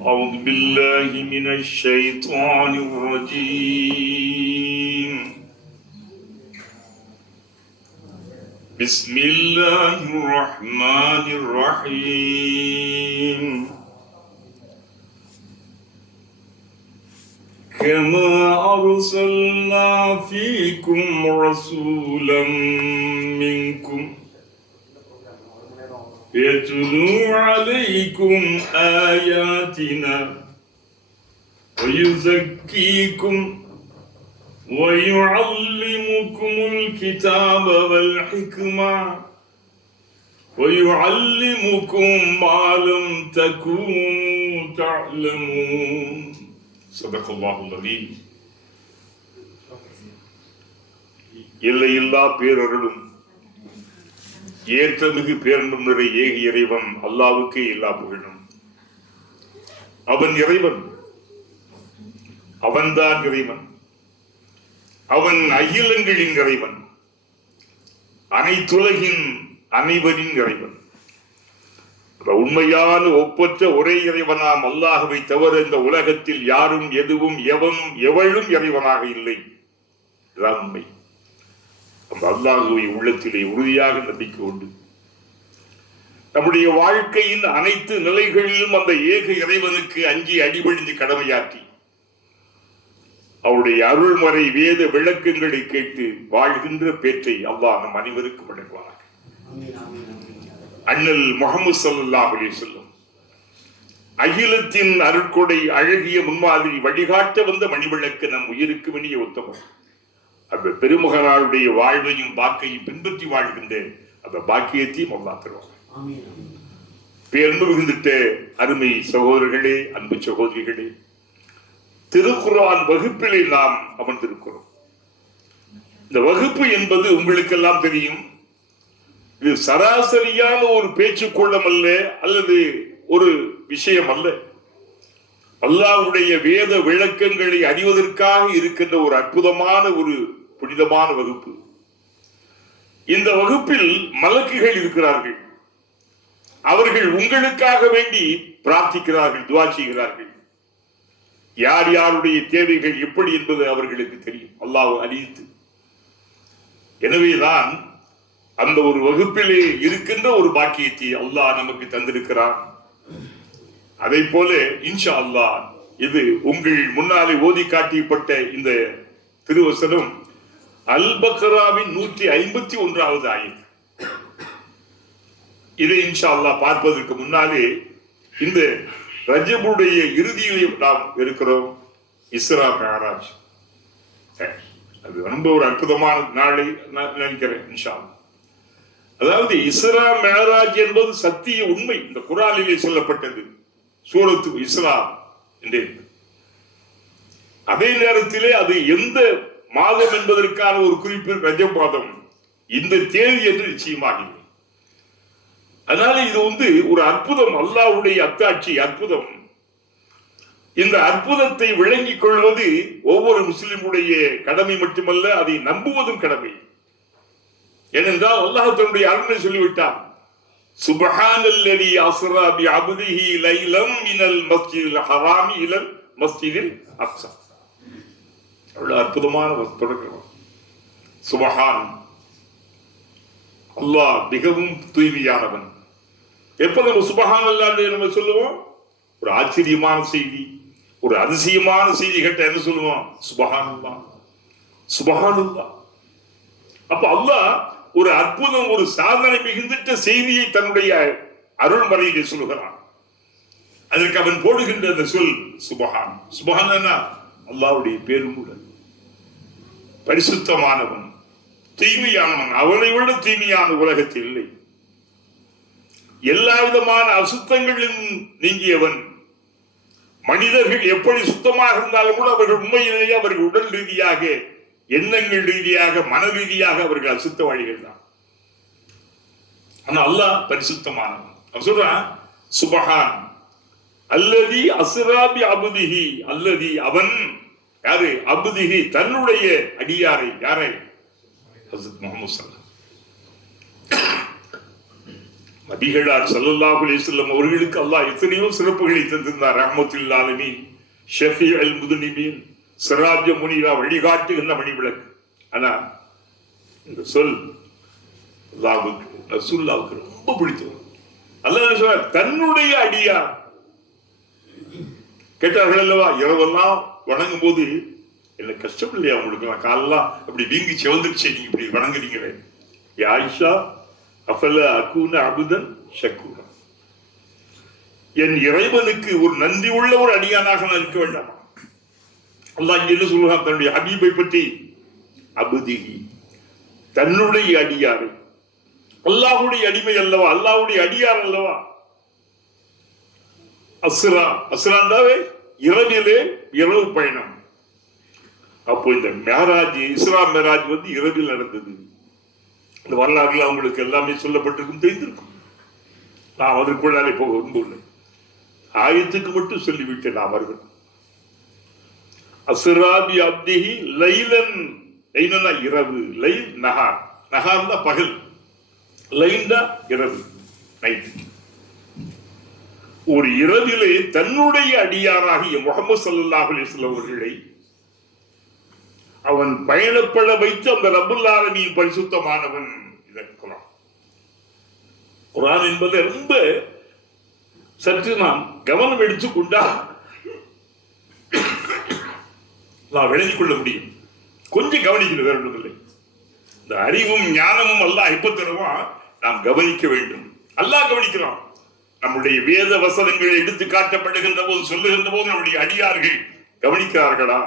أعوذ بالله من الشيطان الرجيم. بسم الله الرحمن الرحيم. كما أرسلنا فيكم رسولا منكم يتلو عليكم آياتنا ويزكيكم ويعلمكم الكتاب والحكمة ويعلمكم ما لم تكونوا تعلمون. صدق الله العظيم. எல்லையில்லா பேரருளும் ஏற்றமிகு பேரன்பும் நிறை ஏகி இறைவன் அல்லாவுக்கே எல்லா புகழும். அவன் இறைவன், அவன்தான் இறைவன். அவன் அகிலங்களின் இறைவன், அனைத்துலகின் அனைவரின் இறைவன். உண்மையான ஒப்பற்ற ஒரே இறைவனாம் அல்லாஹ்வை தவிர இந்த உலகத்தில் யாரும் எதுவும் எவளும் இறைவனாக இல்லை. உண்மை. அந்த அல்லாஹ்வை உள்ளத்திலே உறுதியாக நம்பிக்கை உண்டு. நம்முடைய வாழ்க்கையின் அனைத்து நிலைகளிலும் அந்த ஏக இறைவனுக்கு அஞ்சி அடிபணிந்து கடமையாற்றி அவருடைய அருள்மறை வேத விளக்கங்களை கேட்டு வாழ்கின்ற பேற்றை அல்லாஹ் நம் அனைவருக்கும் வழங்குவார். அண்ணல் முஹம்மது ஸல்லல்லாஹு அலைஹி வஸல்லம் அகிலத்தின் அருட்கொடை அழகிய முன்மாதிரி வழிகாட்ட வந்த மணிவிளக்கு நம் உயிருக்கு இனிய உத்தமம். அந்த பெருமகனாருடைய வாழ்வையும் பாக்கையும் பின்பற்றி வாழ்கின்ற அந்த பாக்கியத்தையும் அல்லாஹ் தருவார். பேரன்பு மிகுந்திட்ட அருமை சகோதரர்களே, அன்பு சகோதரிகளே, திருக்குர்ஆன் வகுப்பிலே நாம் அமர்ந்திருக்கிறோம். இந்த வகுப்பு என்பது உங்களுக்கெல்லாம் தெரியும். இது சராசரியான ஒரு பேச்சுக்கோளம் அல்ல, அல்லது ஒரு விஷயம் அல்ல. அல்லாஹ்வுடைய வேத விளக்கங்களை அறிவதற்காக இருக்கின்ற ஒரு அற்புதமான ஒரு புனிதமான வகுப்பு. இந்த வகுப்பில் மலக்குகள் இருக்கிறார்கள். அவர்கள் உங்களுக்காக வேண்டி பிரார்த்திக்கிறார்கள், துஆ செய்கிறார்கள். யார் யாருடைய தேவைகள் எப்படி என்பது அவர்களுக்கு தெரியும், அல்லாஹ் அறிவித்து. எனவேதான் அந்த ஒரு வகுப்பிலே இருக்கின்ற ஒரு பாக்கியத்தை அல்லாஹ் நமக்கு தந்திருக்கிறான். அதை போல இன்ஷா அல்லாஹ் இது உங்கள் முன்னாலே ஓதி காட்டியப்பட்ட இந்த திருவசனம் அல் பக்ராவின் 151வது ஆயத். இதை இன்ஷா அல்லாஹ் பார்ப்பதற்கு முன்னாலே இந்த ரஜபுடைய இறுதியிலே நாம் இருக்கிறோம். இஸ்ரா மிஅராஜ், அது ரொம்ப ஒரு அற்புதமான நாளை நான் நினைக்கிறேன் இன்ஷா அல்லாஹ். அதாவது இஸ்ரா மிஅராஜ் என்பது சத்திய உண்மை. இந்த குர்ஆனிலே சொல்லப்பட்டது சூரத்து இஸ்ரா என்றே. அதே நேரத்திலே அது எந்த மாதம் என்பதற்கான ஒரு குறிப்பு ரஜப் மாதம், இந்த தேதி என்று நிச்சயமாக இல்லை. அதனால இது ஒரு அற்புதம், அல்லாஹ்வுடைய அத்தாட்சி, அற்புதம். இந்த அற்புதத்தை விளங்கிக் கொள்வது ஒவ்வொரு முஸ்லிமுடைய கடமை மட்டுமல்ல, அதை நம்புவதும் கடமை. ஏனென்றால் அல்லாஹ் தன்னுடைய அருளை சொல்லிவிட்டான். சுப்ஹானல்லதி அஸ்ரா பி அப்திஹி லைலம் மினல் மஸ்ஜிதில் ஹராமி இலல் மஸ்ஜிதில் அக்ஸா. அவ்வளவு அற்புதமான தொடக்கம். சுப்ஹான், அல்லாஹ் மிகவும் தூய்மையானவன். எப்ப நம்ம சுப்ஹான் அல்லாஹ் நம்ம சொல்லுவோம், ஒரு ஆச்சரியமான செய்தி, ஒரு அதிசயமான செய்தி கேட்ட என்ன சொல்லுவோம்? சுப்ஹான் அல்லாஹ், சுப்ஹான் அல்லாஹ். அப்ப அல்லாஹ் ஒரு அற்புதம், ஒரு சாதனை மிகுந்திட்ட செய்தியை தன்னுடைய அருள்மறையிலே சொல்லுகிறான். அதற்கு அவன் போடுகின்ற அந்த சொல் சுப்ஹான். சுப்ஹான் அல்லாஹ்வுடைய பேரும் கூட. பரிசுத்தமானவன், தூய்மையானவன், அவனை விட தூய்மையான உலகத்தில் இல்லை. எல்லா விதமான அசுத்தங்களிலும் நீங்கியவன். மனிதர்கள் எப்படி சுத்தமாக இருந்தாலும் கூட அவர்கள் உண்மையிலேயே அவர்கள் உடல் ரீதியாக, எண்ணங்கள் ரீதியாக, மன ரீதியாக அவர்கள் அசுத்தவாளிகள் தான். ஆனா அல்லாஹ் பரிசுத்தமானவன். அவன் சொல்றான் சுப்ஹான் அல்லதி அஸ்ரா பி அப்திஹி, அல்லதி அவன், யாரு? அப்திஹி, தன்னுடைய அடியாரை. யாரை? ஹஜ்ரத் முஹம்மது ஸல்லல்லாஹு நபிகளார் ஸல்லல்லாஹு அலைஹி வஸல்லம் அவர்களுக்கு அல்லாஹ் எத்தனையோ சிறப்புகளை தந்திருந்தார். ரஹ்மத்துல் ஆலமீன், ஷஃபீஉல் முதுனிபீன், சிராஜ முனீரா, வழிகாட்டுகின்ற மணிவிளக்கு. ஆனா இந்த சொல் அல்லாஹ்வுக்கு ரசூலுல்லாஹ்வுக்கு ரொம்ப பிடித்தது. அல்லாஹ் சொல்றார், தன்னுடைய அடியார் கேட்டார்கள் அல்லவா, இரவெல்லாம் வணங்கும் போது என்ன கஷ்டம் இல்லையா உங்களுக்கு? காலெல்லாம் அப்படி வீங்கி செவந்துருச்சு, நீங்க இப்படி வணங்குறீங்களே. ஆயிஷா, அஃபல அகூன அபுதன் ஷக்கூரா, என் இறைவனுக்கு ஒரு நன்றி உள்ள ஒரு அடியானாக நான் இருக்க வேண்டாமா? அல்லாஹ் என்ன சொல்லுவான் தன்னுடைய ஹபீபை பற்றி? அபுதிஹி, தன்னுடைய அடியாரை. அல்லாஹுடைய அடிமை அல்லவா, அல்லாஹுடைய அடியார் அல்லவா. அஸ்ரா, அஸ்ராண்டாவே இரவிலே, இரவு பயணம். அப்போ இந்த மேராஜ், இஸ்ரா மேராஜ் இரவில் நடந்தது. இந்த வரலாறுல அவங்களுக்கு எல்லாமே சொல்லப்பட்டிருக்கும், தெரிந்திருக்கும். நான் அதற்குள்ளாலே போக விரும்பவில்லை, ஆயத்துக்கு மட்டும் சொல்லிவிட்டு நான் வருவேன். அஸ்ராபி அப்திஹி லைலன், லைலனா இரவு, லைல் நஹார், நஹார்னா பகல், லைண்டா இரவு, நைட். ஒரு இரவிலே தன்னுடைய அடியாராகிய முஹம்மது ஸல்லல்லாஹு அலைஹி வஸல்லம் அவர்களை அவன் பயணப்பட வைத்து அந்த ரப்புல் ஆலமீன் பரிசுத்தமானவன். இதற்கெல்லாம் குர்ஆன் என்பது ரொம்ப சற்று நாம் கவனம் எடுத்துக்கொண்டா நான் விளங்கிக் கொள்ள முடியும். கொஞ்சம் கவனிக்கிறது வேற ஒன்றுமில்லை. இந்த அறிவும் ஞானமும் அல்லாஹ் எப்ப தருவான், நாம் கவனிக்க வேண்டும். அல்லாஹ் கவனிக்கிறான். நம்முடைய வேத வசனங்கள் எடுத்து காட்டப்படுகின்ற போது, சொல்லுகின்ற போது நம்முடைய அடியார்கள் கவனிக்கிறார்களா?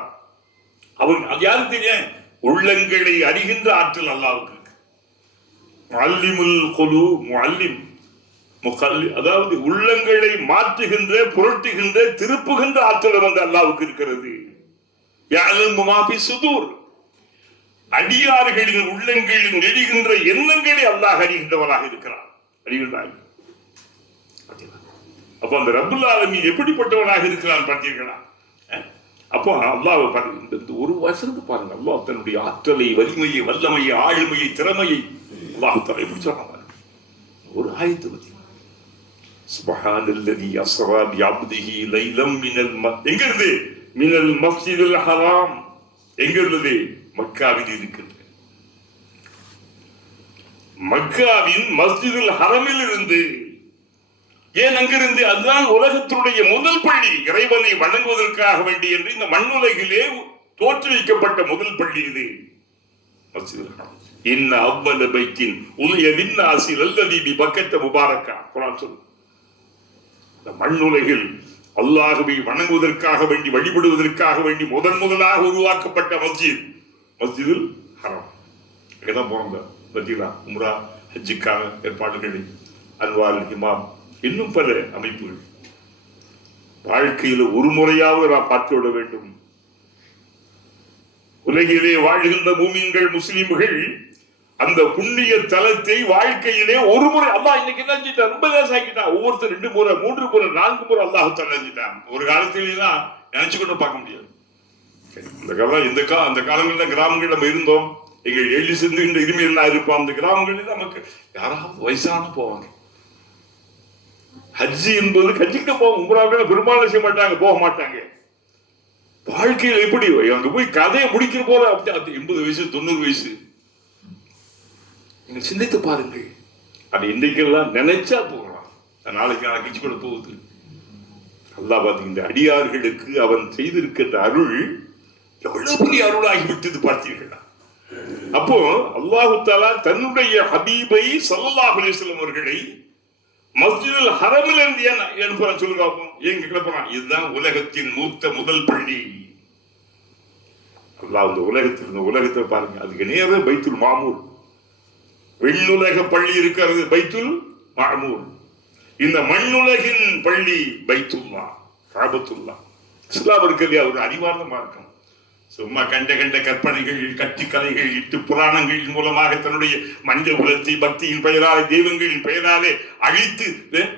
அவங்க அது யாருக்கு தெரியும்? உள்ளங்களை அறிகின்ற ஆற்றல் அல்லாஹ்வுக்கு. முஅல்லிமுல் குலூ, முஅல்லிம், முகல்லி, அதாவது உள்ளங்களை மாற்றுகின்ற, புரட்டுகின்ற, திருப்புகின்ற ஆற்றல் வந்து அல்லாஹ்வுக்கு இருக்கிறது. யஅலமு மா ஃபி சுதூர், அடியார்களின் உள்ளங்களில் நெறிகின்ற எண்ணங்களை அல்லாஹ் அறிகின்றவனாக இருக்கிறான், அறிகின்றான். அப்ப அந்த ரப்புல் ஆலமீன் எப்படிப்பட்டவனாக இருக்கிறான் பார்த்தீர்களா? அப்போ அல்லாஹ் இந்த ஒரு வசனத்தை பாருங்க, அல்லாஹ் தன்னுடைய ஆற்றலை, வலிமையை, வல்லமையை, ஆளுமையை, திறமையை அல்லாஹ் தஆலா எப்படி சொல்றாங்க? ஒரு ஆயத்தை பத்தி, சுப்ஹானல்லதி அஸ்ரா பிஅப்திஹி லைலம் மினல் எங்க இருந்து? மினல் மஸ்ஜிதில் ஹராம். எங்க இருந்தது? மக்காவில் இருக்கிறது. மக்காவின் மஸ்ஜிதுல் ஹரமில் இருந்து. ஏன் அங்கிருந்து? அதுதான் உலகத்தினுடைய முதல் பள்ளி, இறைவனை வணங்குவதற்காக வேண்டி என்று இந்த மண்ணுலகிலே தோற்றுவிக்கப்பட்ட முதல் பள்ளி இது மஸ்ஜிதுல் ஹரம். இன்ன அவ்வல பைத்தின் உலய வின்னாசி லல்லதி பிபக்கத்த முபாரக்கா. குர்ஆன் சொல்லுது, இந்த மண்ணுலகில் அல்லாஹ்வை வணங்குவதற்காக வேண்டி, வழிபடுவதற்காக வேண்டி முதலாக உருவாக்கப்பட்ட மஸ்ஜித் மஸ்ஜிதுல் ஹரம். அங்கதான் போனோம் பார்த்தீங்களா? உம்ரா, ஹஜ்ஜுக்கான ஏற்பாடுகள், அன்வார் இமாம், இன்னும் பல அமைப்புகள். வாழ்க்கையில் ஒரு முறையாவது நாம் பார்த்து விட வேண்டும். உலகிலே வாழ்கின்ற மூமின்கள், முஸ்லிம்கள் அந்த புண்ணிய தலத்தை வாழ்க்கையிலே ஒரு முறை அல்லாஹ் இன்னைக்கு என்ன செஞ்சிட்டான்? ரொம்ப லேசாக்கிட்டான். ஒவ்வொருத்தர் 2 முறை, 3 முறை, 4 முறை அல்லாஹ் செஞ்சிட்டான். ஒரு காலத்திலாம் நினைச்சு கூட பார்க்க முடியாது. அந்த காலங்கள்ல கிராமங்கள் நம்ம இருந்தோம். எங்கள் எள்ளி சென்று இனிமையெல்லாம் இருப்போம். அந்த கிராமங்களில் நமக்கு யாராவது வயசான போவாங்க. ஹஜ்ஜி என்பது ஹஜ்ஜிக்கு போவோம், உம்ராவுக்கு பெரும்பாலும் செய்ய மாட்டாங்க, போக மாட்டாங்க. வாழ்க்கையில் எப்படி அங்க போய் கதையை முடிக்கிற போல 80 வயசு 90 வயசு. நீங்க சிந்தித்து பாருங்கள். அது இன்றைக்கெல்லாம் நினைச்சா போகலாம், நாளைக்கு நாளைக்கு கூட போகுது. அல்லாஹ் பாத்தீங்க, இந்த அடியார்களுக்கு அவன் செய்திருக்கின்ற அருள் எவ்வளவு பெரிய அருளாகிவிட்டது பார்த்தீர்களா? அப்போ அல்லாஹு தஆலா தன்னுடைய ஹபீபை ஸல்லல்லாஹு அலைஹி வஸல்லம் அவர்களை மஸ்ஜிதுல் ஹரமில் இருந்து ஏன் சொல்லுங்க, ஏங்க கிளப்பலாம்? இதுதான் உலகத்தின் மூத்த முதல் பள்ளி. அல்லாஹ் இந்த உலகத்தில் பாருங்க, அதுக்கு நேர பைத்துல் மாமூர், விண்ணுலக பள்ளி இருக்கிறது பைத்துல் மாமூர். இந்த மண்ணுலகின் பள்ளி பைத்துல்லா, காபத்துல்லா. இஸ்லாம் இருக்கு இல்லையா, ஒரு அறிவார்ந்த மார்க்கம். சும்மா கண்ட கற்பனைகள், கட்டுக்கதைகள், இட்டு புராணங்களின் மூலமாக தன்னுடைய மனித குலத்தை பக்தியின் பெயராலே, தெய்வங்களின் பெயராலே அழித்து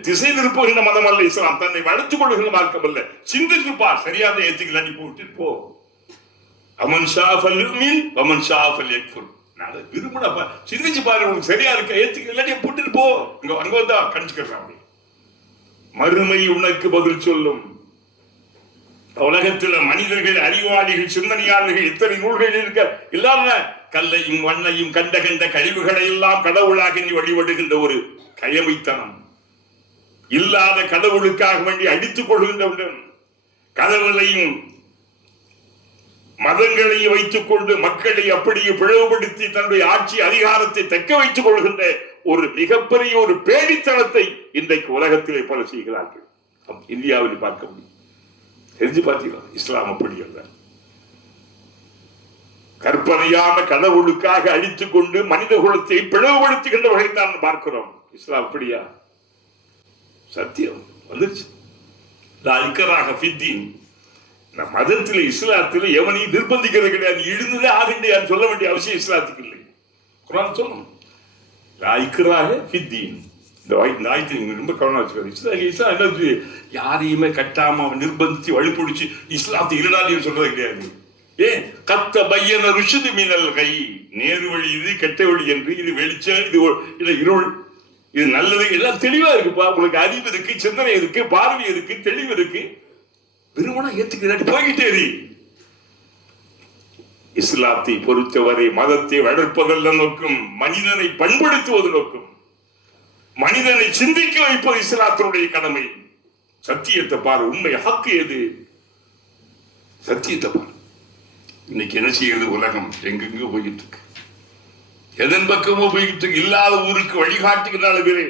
திசை திருப்புகின்ற மதம் அல்ல இஸ்லாம். தன்னை வளர்த்துக் கொள்கிற மார்க்கம் அல்ல. சிந்திருப்பார், சரியான ஏத்துக்கள் அனுப்பி விட்டு போ. அமன் ஷா ஃபல் யுமின் வமன் ஷா ஃபல் யக்ஃபுர். நான் விரும்பினப்ப சிந்திச்சு பாரு, உனக்கு சரியா இருக்க ஏத்துக்க, இல்லாட்டி போட்டுட்டு போ, அங்க வந்தா கணிச்சுக்கிறேன். மறுமை உனக்கு பதில் சொல்லும். உலகத்துல மனிதர்கள், அறிவாளிகள், சிந்தனையாளர்கள் எத்தனை நூல்கள் இருக்க, எல்லாரும் கல்லையும் மண்ணையும் கண்ட கழிவுகளை எல்லாம் கடவுளாக நீ வழிபடுகின்ற ஒரு கயமைத்தனம், இல்லாத கடவுளுக்காக வேண்டி அடித்துக் கொள்கின்றவன், கடவுளையும் மதங்களையும் வைத்துக் கொண்டு மக்களை அப்படியே பிளவுபடுத்தி தன்னுடைய ஆட்சி அதிகாரத்தை தக்க வைத்துக் கொள்கின்ற ஒரு மிகப்பெரிய ஒரு பேடித்தனத்தை இன்றைக்கு உலகத்திலே பல செய்கிறார்கள். இந்தியாவில் பார்க்க முடியும். தெரிஞ்சு பார்த்தீங்களா? இஸ்லாம் அப்படி அல்ல. கற்பனையான கடவுளுக்காக அழித்துக் கொண்டு மனித குலத்தை பிளவுபடுத்துகின்றவர்களை தான் பார்க்கிறோம். இஸ்லாம் அப்படியா? சத்தியம் வந்துருச்சு. மதத்தில் இஸ்லாத்தில் எவனையும் நிர்பந்திக்கிறது கிடையாது. இழுந்ததே ஆகின்றே சொல்ல வேண்டிய அவசியம் இஸ்லாத்துக்கு இல்லை. குர்ஆன் சொல்லணும் ரொம்ப கவனம் வச்சுக்காது. யாரையுமே கட்டாம நிர்பந்திச்சு வழிபிடிச்சு இஸ்லாத்தை இருநாளையும் சொல்றது கிடையாது. ஏன் கத்த பையன ருஷது மீனல் கை, நேரு வழி இது, கெட்ட வழி என்று, இது வெளிச்சம், இது இருள், இது நல்லது, எல்லாம் தெளிவா இருக்குப்பா. உங்களுக்கு அறிவு இருக்கு, சிந்தனை இருக்கு, பார்வை இருக்கு, தெளிவு இருக்கு. விரும்பினா ஏத்துக்கிறாடி போய்கிட்டே இரு. இஸ்லாத்தை பொறுத்தவரை மதத்தை வளர்ப்பதல்ல நோக்கம், மனிதனை பண்படுத்துவது நோக்கம், மனிதனை சிந்திக்க வைப்பது இஸ்லாத்தினுடைய கடமை. சத்தியத்தை பாரு, உண்மை ஹக்கு எது, சத்தியத்தை பாரு. இன்னைக்கு என்ன செய்யறது? உலகம் எங்கெங்க போயிட்டு இருக்கு, எதன் பக்கமோ போய்கிட்டு இருக்கு. இல்லாத ஊருக்கு வழிகாட்டுகிறாள் பேரே.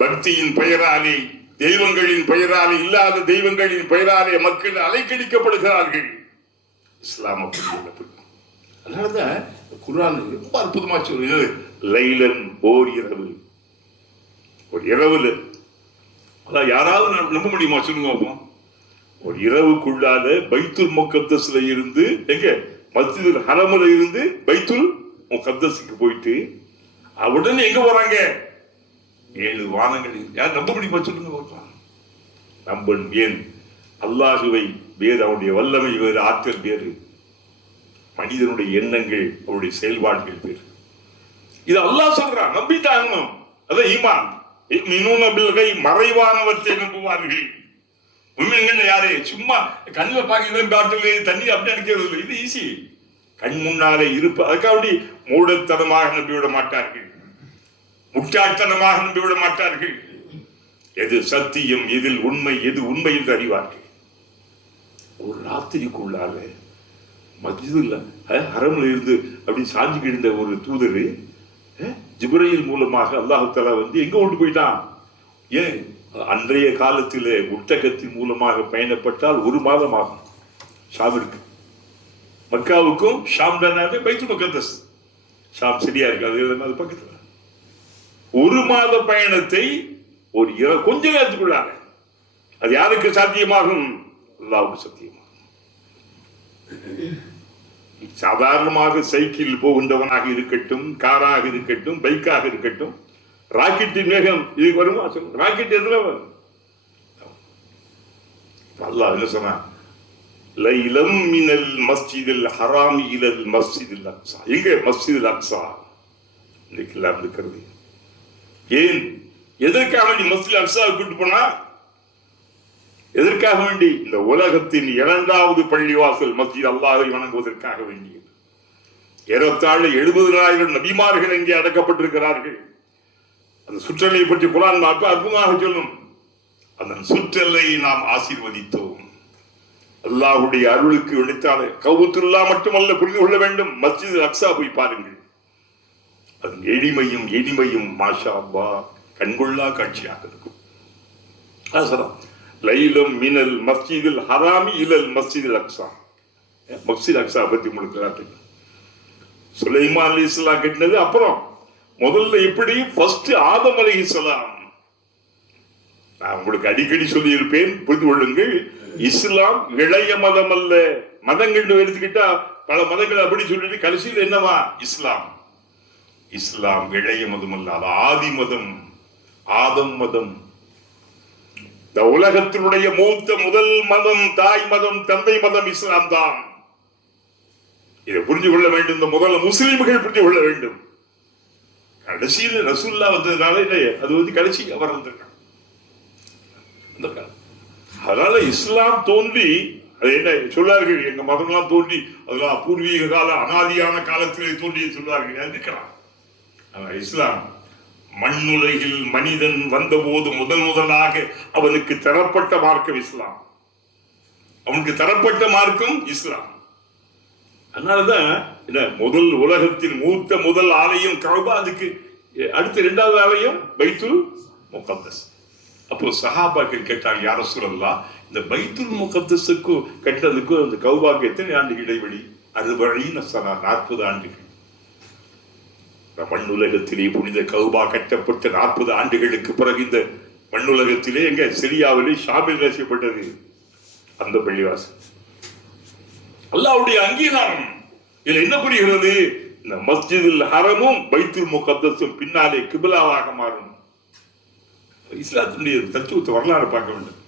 பக்தியின் பெயராலே, தெய்வங்களின் பெயராலே, இல்லாத தெய்வங்களின் பெயராலே மக்கள் அலைக்கடிக்கப்படுகிறார்கள். இஸ்லாம் அப்படி. அதனாலதான் குர்ஆன் ரொம்ப அற்புதமா சொல்லுது, லைலன் ஓர் இரவு. ஒரு இரவுல அதான் யாராவது நம்ப முடியுமா? சொல்லுங்க. ஒரு இரவுக்குள்ளாத பைத்துல் முகத்தஸ்ல இருந்து, எங்க மஸ்ஜிதுல் ஹரம்ல இருந்து பைத்துல் முகத்தஸுக்கு போயிட்டு உடனே எங்க போறாங்க? 7 வானங்களில். யார் நம்ப முடியுமா? சொல்லுங்க. நம்பன் ஏன்? அல்லாஹுவை வேறு, அவனுடைய வல்லமை வேறு, ஆற்றல் வேறு, மனிதனுடைய எண்ணங்கள், அவருடைய செயல்பாடுகள் வேறு. இது அல்லாஹ் சொல்றான், நம்பிட்டாங்க. அதான் ஈமான். மறைவானவற்றை நம்புவார்கள். உண்மைகள் யாரு? சும்மா கண்ணில் பார்க்க பாட்டு தண்ணி அப்படி அடிக்கிறது இல்லை. இது ஈஸி. கண் முன்னாலே இருப்பு. அதுக்காக மூடத்தனமாக நம்பிவிட மாட்டார்கள், முட்டாள்தனமாக நம்பிவிட மாட்டார்கள். எது சத்தியம், எதில் உண்மை, எது உண்மை என்று அறிவார்கள். ஒரு ராத்திரிக்குள்ளால மஸ்ஜிதுல் ஹரம்ல இருந்து அப்படி சாஞ்சி கிடந்த ஒரு தூதர் ஜிப்ரீல் மூலமாக அல்லாஹ் தஆலா எங்க கொண்டு போயிட்டான்? ஏன் அன்றைய காலத்தில் ஒட்டகத்தின் மூலமாக பயணப்பட்டால் 1 மாதம் ஆகும். ஷாமிற்கு, மக்காவுக்கும் ஷாம் தானே பைத்துல் முகத்தஸ். ஷாம் சரியா இருக்கு, அது பக்கத்துல. 1 மாத பயணத்தை ஒரு கொஞ்ச நேரத்துக்குள்ளாக. அது யாருக்கு சாத்தியமாகும்? அல்லாஹ்வுக்கு சத்தியமாகும். சாதாரணமாக சைக்கிள் போகின்றவனாக இருக்கட்டும், காராக இருக்கட்டும், பைக்காக இருக்கட்டும், ராக்கெட்டின் வேகம் இதுக்கு வருமா? ராக்கெட் எதுல வரும்? அல்லாஹ் என்ன சொன்னா? லைலம் மினல் மஸ்ஜிதில் ஹராமி இலல் மஸ்ஜிதில் அக்ஸா. எங்க மஸ்ஜிதில் அக்ஸா இன்னைக்கு எல்லாம் இருக்கிறது. ஏன், எதற்காக வேண்டி மஸ்ஜிதில் அக்ஸாவை கூட்டு போனா? எதற்காக வேண்டி? இந்த உலகத்தின் 2வது பள்ளிவாசல் மஸ்ஜித் அல்லாஹ்வை வணங்குவதற்காக வேண்டியது. ஏறத்தாழ 70,000 நபிமார்கள் இங்கே அடக்கப்பட்டிருக்கிறார்கள். அந்த சுற்றலை பற்றி குர்ஆன் அற்புதமாக சொல்லும். அந்த சுற்றலை நாம் ஆசீர்வதித்தோம். அல்லாஹ்வுடைய அருளுக்கு விழித்தாலே கௌபத்துல்லா மட்டுமல்ல, புரிந்து கொள்ள வேண்டும். மஸ்ஜித் அக்ஸா போய் பாருங்கள். அதன் எளிமையும் மாஷா அல்லாஹ் கண்கொள்ளா காட்சியாக இருக்கும். லைலம் மினல் மஸ்ஜிதில் ஹராமி இலல் மஸ்ஜிதில் அக்ஸா. மஸ்ஜித் அக்ஸா பத்தி உங்களுக்கு சுலைமான் அலைஹிஸ்ஸலாம் கட்டினது. அப்புறம் முதல்ல எப்படி? ஃபர்ஸ்ட் ஆதம் அலைஹிஸ்ஸலாம். நான் உங்களுக்கு அடிக்கடி சொல்லி இருப்பேன், புரிந்து கொள்ளுங்கள். இஸ்லாம் இளைய மதம் அல்ல. மதங்கள் எடுத்துக்கிட்டா பல மதங்கள் அப்படி சொல்லிட்டு கடைசியில் என்னவா? இஸ்லாம் இளைய மதம் அல்ல, அது ஆதி மதம், ஆதம் மதம். இந்த உலகத்தினுடைய மூத்த முதல் மதம், தாய் மதம், தந்தை மதம் இஸ்லாம் தான். இதை புரிஞ்சு கொள்ள வேண்டும். இந்த முதல்ல முஸ்லிம்கள் புரிஞ்சு கொள்ள வேண்டும். கடைசியில் ரசூல்லா வந்ததுனால இல்லையே, அது வந்து கடைசி அவர் வந்திருக்காங்க. அதனால இஸ்லாம் தோன்றி அது என்ன சொல்லார்கள், எங்க மதம்லாம் தோன்றி அதெல்லாம் பூர்வீக கால அனாதியான காலத்திலே தோன்றி சொல்வார்கள் இருக்கிறான். இஸ்லாம் மண்ணுலகில் மனிதன் வந்த போது முதலாக அவனுக்கு தரப்பட்ட மார்க்கம் இஸ்லாம். அவனுக்கு தரப்பட்ட மார்க்கம் இஸ்லாம். அதனாலதான் முதல் உலகத்தின் முதல் ஆலயம் கஅபா, அதுக்கு அடுத்த இரண்டாவது ஆலயம் பைத்துல் முகத்தஸ். அப்போ சஹாபாக்கள் கேட்டாங்க, யா ரசூலல்லாஹ், இந்த பைத்துல் முகத்தஸுக்கு கட்டதுக்கும் அந்த கஅபாக்கு எத்தனை ஆண்டு இடைவெளி? 40 சனா, 40 ஆண்டுகள். மண்ணுலகத்திலே புனித கஅபா கட்டப்பட்ட 40 ஆண்டுகளுக்கு பிறகு இந்த மண்ணுலகத்திலே எங்க சிரியாவிலே ஷாமில் செய்யப்பட்டது அந்த பள்ளிவாசல். அல்லாஹ்வுடைய அங்கீகாரம். இதுல என்ன புரிகிறது? இந்த மஸ்ஜிதுல் ஹரமும் பைத்துல் முகத்தஸும் பின்னாலே கிப்லாவாக மாறும். இஸ்லாத்தினுடைய தத்துவத்தை வரலாறு பார்க்க வேண்டும்.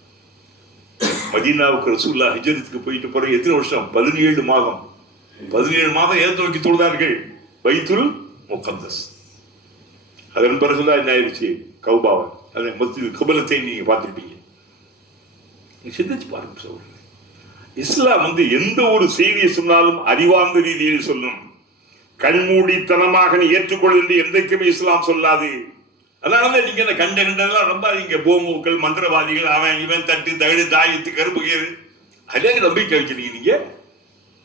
மதீனாவுக்கு ரசூலுல்லாஹ் ஹிஜ்ரத்துக்கு போயிட்டு பிறகு எத்தனை வருஷம்? 17 மாதம். 17 மாதம் ஏன் நோக்கி தொழுதார்கள்? பைத்துல் முகத்தஸ். அதன் பிறகுதான் என்ன ஆயிடுச்சு? கஅபாவை, அதை மஸ்ஜித் கிப்லத்தை நீங்க பார்த்துருப்பீங்க. சிந்திச்சு பாருங்க சகோதரர்களே. இஸ்லாம் வந்து எந்த ஒரு செய்தியை சொன்னாலும் அறிவார்ந்த ரீதியில் சொல்லும். கண்மூடித்தனமாக நீ ஏற்றுக்கொள் என்று என்றைக்குமே இஸ்லாம் சொல்லாது. அதனால நீங்க இந்த கண்டெல்லாம் ரொம்ப நீங்க போமுக்கள், மந்திரவாதிகள், அவன் இவன் தட்டு தகடு தாயத்து கருப்புகிறது அதே நம்பிக்கை வச்சிருக்கீங்க நீங்க.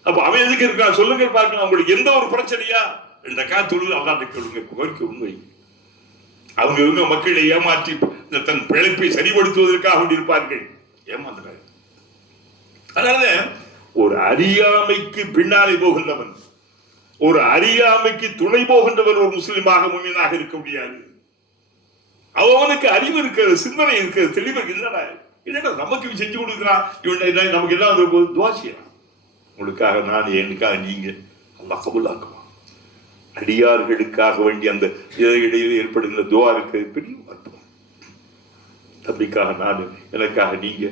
அப்ப அவன் எதுக்கு இருக்கான் சொல்லுங்க பார்க்கலாம். உங்களுக்கு எந்த ஒரு பிரச்சனையா? 2 ரக்காத் தொழுது அல்லாஹ்ட்ட கேளுங்க, கோரிக்கை உண்மை. அவங்க இவங்க மக்களை ஏமாற்றி தன் பிழைப்பை சரிபடுத்துவதற்காக இருப்பார்கள், ஏமாந்துறாங்க. அதனால ஒரு அறியாமைக்கு பின்னாலே போகின்றவன், ஒரு அறியாமைக்கு துணை போகின்றவன் ஒரு முஸ்லிமாக முஃமினாக இருக்க முடியாது. அவனுக்கு அறிவு இருக்கிறது, சிந்தனை இருக்கிறது, தெளிவு இல்லடா. என்னடா நமக்கு செஞ்சு கொடுக்குறான் இவன், நமக்கு எல்லாம் துவா செய்யறான். உங்களுக்காக நான், எனக்காக நீங்க, அல்லாஹ் கபூலாக்குவான். அடியார்களுக்காக வேண்டி அந்த இடையில ஏற்படுகின்ற துவா இருக்கிறது பெரிய அற்புதம். தம்பிக்காக நான், எனக்காக நீங்க,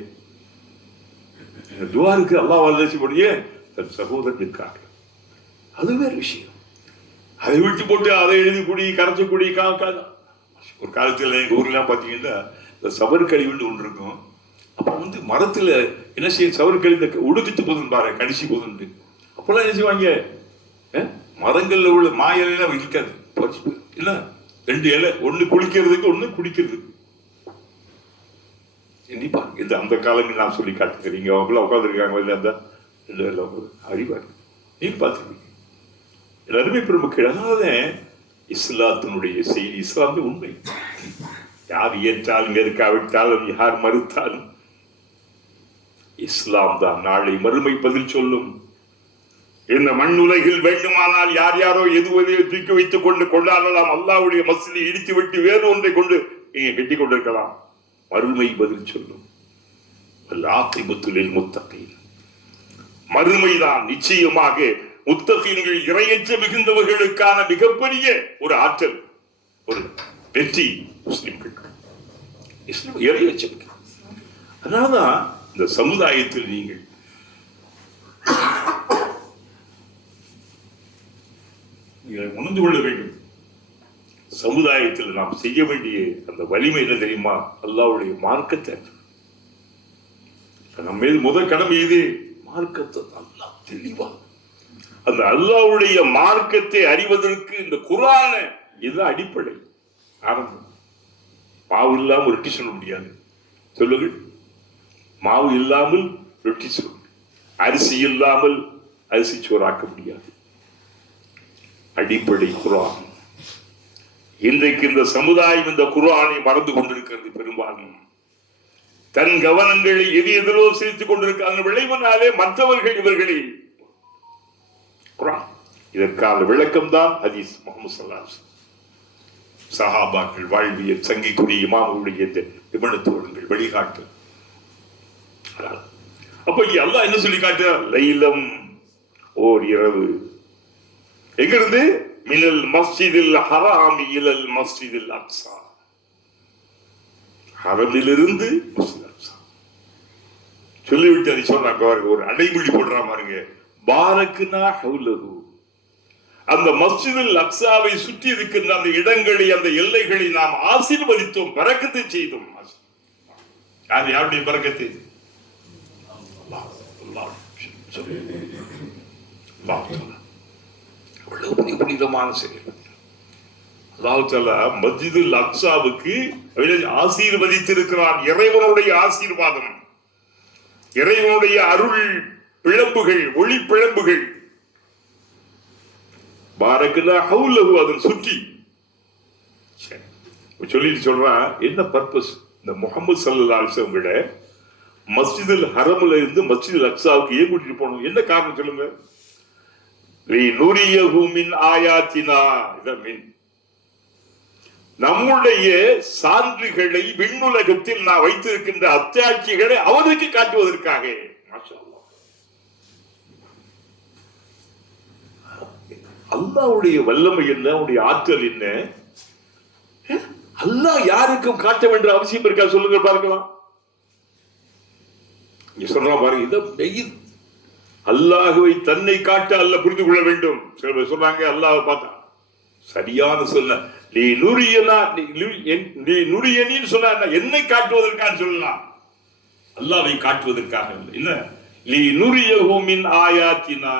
துவா இருக்கு. அல்லாஹ் வல்லசிபடிய தன் சகோதரனுக்காக, அது வேற விஷயம். அதை விட்டு போட்டு அதை எழுதி கூடி கரைச்சி கூடி ஒரு காலத்தில் எங்க ஊர்லாம் பாத்தீங்கன்னா இந்த சவர் கழிவுன்னு ஒன்று இருக்கும். அப்ப வந்து மரத்துல என்ன செய்ய, சவர் கழிவு உடுக்கிட்டு போதுன்னு பாரு, கடிச்சு போதுன்னு. அப்பெல்லாம் என்ன செய்வாங்க, மரங்கள்ல உள்ள மாயிலாம் இருக்காது, இல்ல 2 இலை, ஒண்ணு குளிக்கிறதுக்கு, ஒண்ணு குடிக்கிறதுக்கு. எண்ணிப்பா இந்த அந்த காலங்கள் நான் சொல்லி காட்டுக்கிறீங்க. அவங்கள உட்காந்துருக்காங்க இல்ல, அந்த அறிவாரு நீங்க பார்த்துருக்கீங்க. அருமை பெருமக்கள். அதனால இஸ்லாத்தினுடைய செய்தி, இஸ்லாம் உண்மை. யார் ஏற்றாலும் ஏற்காவிட்டாலும் யார் மறுத்தாலும் இஸ்லாம் தான் நாளை மறுமை பதில் சொல்லும். இந்த மண் உலகில் வேண்டுமானால் யார் யாரோ எதுவதையோ தூக்கி வைத்துக் கொண்டு கொண்டாடலாம். அல்லாஹ்வுடைய மஸ்ஜிதை இடித்து விட்டு வேறு ஒன்றை கொண்டு நீங்க கட்டிக் கொண்டிருக்கலாம். மறுமை பதில் சொல்லும். மறுமைதான் நிச்சயமாக முத்தகீன்கள், இறையற்ற மிகுந்தவர்களுக்கான மிகப்பெரிய ஒரு ஆற்றல், ஒரு வெற்றி முஸ்லிம்கள். இறையற்ற. அதனால்தான் இந்த சமுதாயத்தில் நீங்கள் உணர்ந்து கொள்ள வேண்டும். சமுதாயத்தில் நாம் செய்ய வேண்டிய அந்த வலிமை என்ன தெரியுமா? அல்லாஹ்வுடைய மார்க்கத்தை. நம்ம மீது முதல் கடமை எது? மார்க்கத்தை நல்லா தெளிவா, அந்த அல்லாஹ்வுடைய மார்க்கத்தை அறிவதற்கு இந்த குர்ஆன் இதுதான் அடிப்படை, ஆரம்பம். மாவு இல்லாமல் ரொட்டி சொல்ல முடியாது, சொல்லுங்கள். மாவு இல்லாமல் ரொட்டி சொல்ல, அரிசி இல்லாமல் அரிசி சோறாக்க முடியாது. அடிப்படை குர்ஆன். இன்றைக்கு இந்த சமுதாயம் இந்த குர்ஆனை மறந்து கொண்டிருக்கிறது. பெரும்பாலும் தன் கவனங்களை எதிலோ செலுத்திக் கொண்டிருக்காங்க. விளைவினாலே மற்றவர்கள் இவர்களை குர்ஆன். இதற்கான விளக்கம் தான் ஹதீஸ். முஹம்மது ஸல்லல்லாஹு அலைஹி வஸல்லம் சஹாபாக்கள் வாழ்வியல் சங்கிக்குரிய இமாமுடைய நிபுணத்துவங்கள் வழிகாட்டு. அப்ப இங்க அல்லாஹ் என்ன சொல்லி காட்டுறார்? லைலம், ஓர் இரவு. எங்கிருந்து? மினல் மஸ்ஜிதில் ஹராமி இலல் மஸ்ஜிதில் அக்ஸா. ஹரமிலிருந்து மஸ்ஜித் அக்ஸா சொல்லிவிட்டு அதை சொன்னாங்க. ஒரு அடைமொழி போடுறா பாருங்க. பாரக்னா ஹவுலஹு, அந்த மஸ்ஜிதுல் அக்ஸாவை சுற்றி இருக்கின்ற அந்த இடங்களை, அந்த எல்லைகளை நாம் ஆசீர்வதித்தோம், பரக்கத்தை செய்தோம். யாருடைய பரக்கத்தை? புனிதமான செயல். அல்லாஹ் தஆலா மஸ்ஜிதுல் அக்ஸாவுக்கு ஆசீர்வதித்திருக்கிறான். இறைவனுடைய ஆசீர்வாதம், இறைவனுடைய அருள் பிழம்புகள், ஒளி பிழம்புகள். பாரக்கல்லா ஹவுலஹு, அதன் சுற்றி சொல்லிட்டு சொல்றான். என்ன பர்பஸ்? இந்த முஹம்மது ஸல்லல்லாஹு அலைஹி வஸல்லம் விட மஸ்ஜிதுல் ஹரம்ல இருந்து மஸ்ஜிதுல் அக்ஸாவுக்கு ஏன் கூட்டிட்டு போகணும்? என்ன காரணம் சொல்லுங்க? லினுரியஹு மின் ஆயாத்தினா, நம்முடைய சான்றுகளை விண்ணுலகத்தில் நான் வைத்திருக்கின்ற அத்தாட்சிகளை அவருக்கு காட்டுவதற்காக. அல்லாஹ்வுடைய வல்லமை என்ன, அவருடைய ஆற்றல் என்ன? அல்லாஹ் யாருக்கும் காட்ட வேண்டிய அவசியம் இருக்கா? சொல்லுங்க பார்க்கலாம். சொல்றா பாருங்க, இதை மெயின். அல்லாஹுவை தன்னை காட்ட அல்லாஹ் புரிந்து கொள்ள வேண்டும். சில பேர் சொல்றாங்க அல்லாஹ்வை பார்த்தா சரியான சொல்ல, நீ நுரியனின்னு சொன்ன என்னை காட்டுவதற்காக சொல்லலாம், அல்லாஹ்வை காட்டுவதற்காக இல்ல. நீ நுரியஹு மின் ஆயாத்தினா,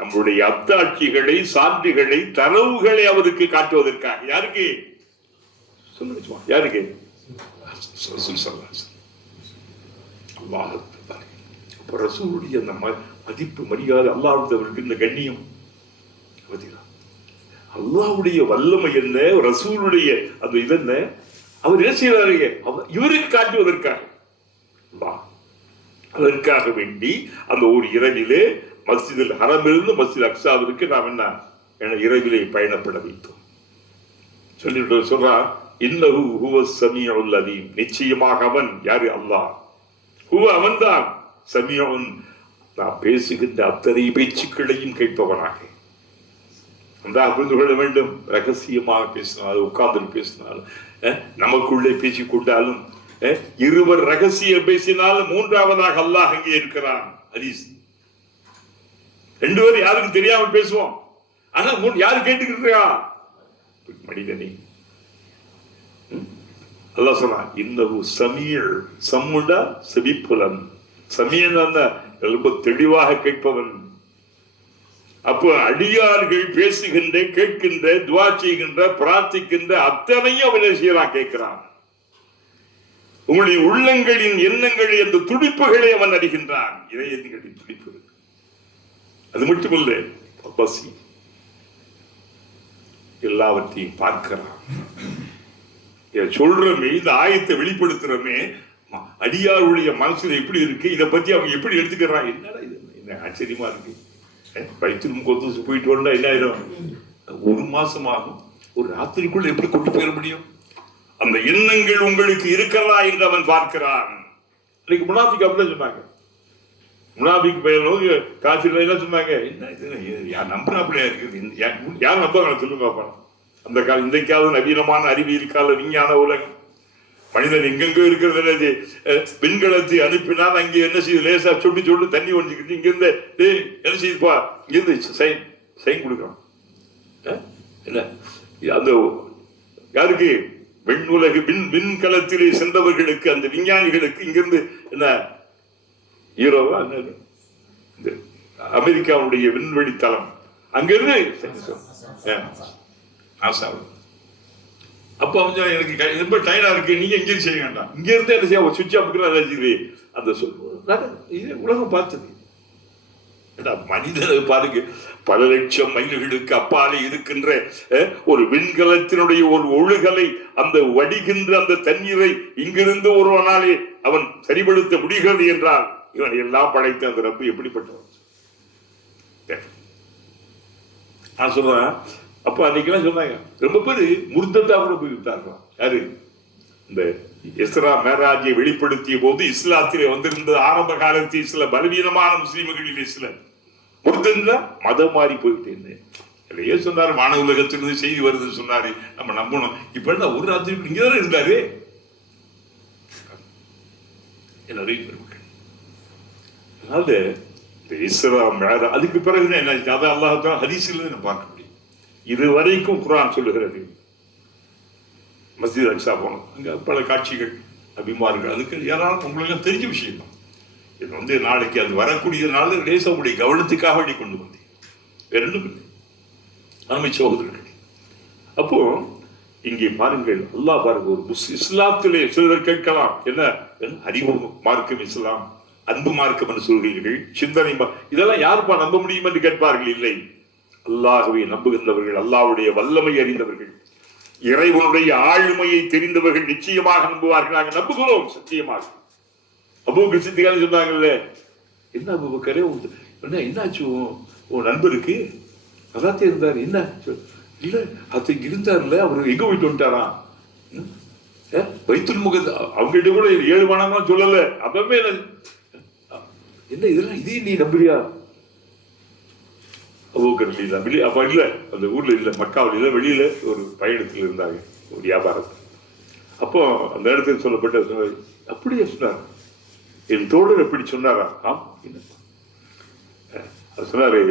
நம்முடைய அத்தாட்சிகளை, சான்றுகளை, தரவுகளை அவருக்கு காட்டுவதற்காக. யாருக்கு சொல்லுங்க? யாருக்கு? ரசூலுடைய அந்த மதிப்பு, மரியாதை, அல்லாஹ்வுக்கு இந்த கண்ணியம், அல்லாஹ்வுடைய வல்லமை என்ன, ரசூலுடைய அந்த இது என்ன, அவர் என்ன செய்யறாரு? இவருக்கு காட்டுவதற்காக, அதற்காக வேண்டி அந்த ஒரு இரவிலே மஸ்ஜிதுல் ஹரமிலிருந்து மஸ்ஜித் அக்ஸாவிற்கு நாம் என்ன இரவிலே பயணப்பட வைத்தோம். சொல்லிட்டு சொல்றான், இன்னஹு ஹுவஸ் ஸமீஉல் அலீம், நிச்சயமாக அவன், யாரு? அல்லாஹ். ஹுவ, அவன்தான், ஸமீஉன், நாம் பேசுகின்ற அத்தனை பேச்சுக்களையும் கேட்பவனாக. புரிந்து கொள்ள வேண்டும். ரகசியமாக பேசினாலும், உட்கார்ந்து பேசினாலும், நமக்குள்ளே பேசிக் கொண்டாலும், இருவர் ரகசியம் பேசினாலும் மூன்றாவதாக அல்லாஹ் அங்கே இருக்கிறான். ஹதீஸ். ரெண்டு பேரும் யாருக்கும் தெரியாமல் பேசுவோம், ஆனா யாரு கேட்டுக்கிட்டு மனிதனே. அல்லாஹ் சொன்னா, இன்னஹு ஸமீஉ, சம்முடா செவிப்புலன், சமீஅன் ரொம்ப தெளிவாக கேட்பவன். அப்போ அடியார்கள் பேசுகின்ற, கேட்கின்ற, துவா செய்கின்ற, பிரார்த்திக்கின்ற அத்தனையும் அவன் செய்யறான், கேட்கிறான். உங்களுடைய உள்ளங்களின் எண்ணங்களை, அந்த துடிப்புகளை அவன் அறிகின்றான். இதயங்களின் துடிப்பு. அது மட்டுமல்ல, பசி, எல்லாவற்றையும் பார்க்கிறான். சொல்றமே, இந்த ஆயத்தை வெளிப்படுத்துறமே, அடியாருடைய மனசுல எப்படி இருக்கு, இதை பத்தி அவங்க எப்படி எடுத்துக்கிறான். என்னடா இது, என்ன ஆச்சரியமா இருக்கு. வயிற்று கொத்து போயிட்டு வந்தா என்ன ஆயிரும்? ஒரு மாசம் ஆகும். ஒரு ராத்திரிக்குள்ள எப்படி கொண்டு போயிட முடியும்? அந்த எண்ணங்கள் உங்களுக்கு இருக்கிறதா என்று அவன் பார்க்கிறான். இன்னைக்கு முனாஃபிக் அப்படிதான் சொன்னாங்க. முனாஃபிக் பையனோ காஃபிர் என்ன சொன்னாங்க? என்ன யார் நம்புறாப்படியா இருக்குது? யார் நம்புறாங்க சொல்லுங்க. அந்த காலம், இன்றைக்காவது நவீனமான அறிவியல் கால, விஞ்ஞான உலகம், மனிதன் எங்கெங்கோ இருக்கிறது. விண்கலத்தை அனுப்பினால் அங்கே என்ன செய்யுது? லேசா சொட்டு சொட்டு தண்ணி ஒழிஞ்சுக்கிட்டு இங்கிருந்து என்ன செய்யுதுப்பா, இங்கிருந்து சைன் கொடுக்குறான். என்ன அந்த யாருக்கு? விண்ணுலகு விண்கலத்திலே சென்றவர்களுக்கு, அந்த விஞ்ஞானிகளுக்கு இங்கிருந்து என்ன ஈரோவா, அமெரிக்காவுடைய விண்வெளி தளம், அங்கிருந்து ஆசாவும். அப்ப வந்து எனக்கு ரொம்ப டயர்டா இருக்கு, நீங்க எங்கேயும் செய்ய வேண்டாம், இங்க இருந்து என்ன செய்ய சுவிட்ச் ஆஃப் அந்த உலகம் பார்த்தது. மனிதனை பாருங்க, பல லட்சம் மைல்களுக்கு அப்பாலே இருக்கின்ற ஒரு விண்கலத்தினுடைய ஒரு ஒழுகலை, அந்த வடிகின்ற அந்த தண்ணீரை இங்கிருந்து ஒருவனாலே அவன் சரிபடுத்த முடிகிறது என்றால், இவன் எல்லாம் படைத்த அந்த ரப்பு எப்படிப்பட்டவன்? நான் சொல்றேன். அப்ப அன்னைக்கெல்லாம் சொன்னாங்க, ரொம்ப பேரு முர்தத்தா கூட போய் விட்டார்களாம். யாரு? இந்த இஸ்ரா மேராஜை வெளிப்படுத்திய போது இஸ்லாத்திலே வந்திருந்த ஆரம்ப காலத்தில் சில பலவீனமான முஸ்லிம்களிலே சிலர் முர்தந்தா மதம் மாறி போயிட்டேன் ஏன் சொன்னாரு? வான உலகத்திலிருந்து செய்தி வருது சொன்னாரு, நம்ம நம்பணும். இப்ப என்ன ஒரு ராத்திரி இங்கதானே இருந்தாரு. நிறைய பெருமக்கள். அதனால இஸ்ரா மேராஜ் அதுக்கு பிறகு என்ன அதை அல்லாஹ் ஹதீஸில் நம்ம பார்க்க முடியும். இது வரைக்கும் குர்ஆன் சொல்லுகிறது. மஸ்ஜித் அக்ஸா போனோம், அங்கே பல காட்சிகள் அபிமார்கள், அதுக்கு யாராலும் உங்களுக்கு தெரிஞ்ச விஷயம் தான். இது நாளைக்கு அது வரக்கூடிய நாள் லேசாவுடைய கவனத்துக்காக வேண்டி கொண்டு வந்தேன், வேற ஒன்றும் இல்லை. அருமை சகோதரர்கள், அப்போ இங்கே பாருங்கள், அல்லாஹ் பாருங்க, ஒரு இஸ்லாத்திலே சிலர் கேட்கலாம், என்ன அறிவு மார்க்கம் இஸ்லாம், அன்பு மார்க்கம் என்று சொல்கிறீர்கள், சிந்தனை இதெல்லாம் யாருப்பா நம்ப முடியும் என்று கேட்பார்கள். இல்லை, அல்லாஹ்வை நம்புகின்றவர்கள், அல்லாஹ்வுடைய வல்லமை அறிந்தவர்கள், இறைவனுடைய ஆளுமையை தெரிந்தவர்கள் நிச்சயமாக நம்புவார்கள். நாங்கள் நம்புகிறோம் சத்தியமாக. அபூபக்கர் சித்திகான்னு சொன்னாங்கல்ல, என்ன அபூபக்கரே என்னாச்சு உன் நண்பருக்கு? அதாத்தே இருந்தார், என்ன இல்ல அது இருந்தார்ல, அவரு எங்க போயிட்டு வந்துட்டாரா? பைத்துல் முகத் அவங்ககிட்ட கூட 7 பணம்லாம் சொல்லல. அப்பவே என்ன இதெல்லாம் இதையும் நீ நம்புறியா? அபூபக்கர் இல்ல, அப்ப இல்ல, அந்த ஊர்ல இல்ல, மக்காவில் இல்ல, வெளியில ஒரு பயணத்தில் இருந்தாங்க, ஒரு வியாபாரத்தில். அப்போ அந்த இடத்துல சொல்லப்பட்ட அப்படியே சொன்னார், என் தோழர் எப்படி சொன்னாரா? சொன்னாரு,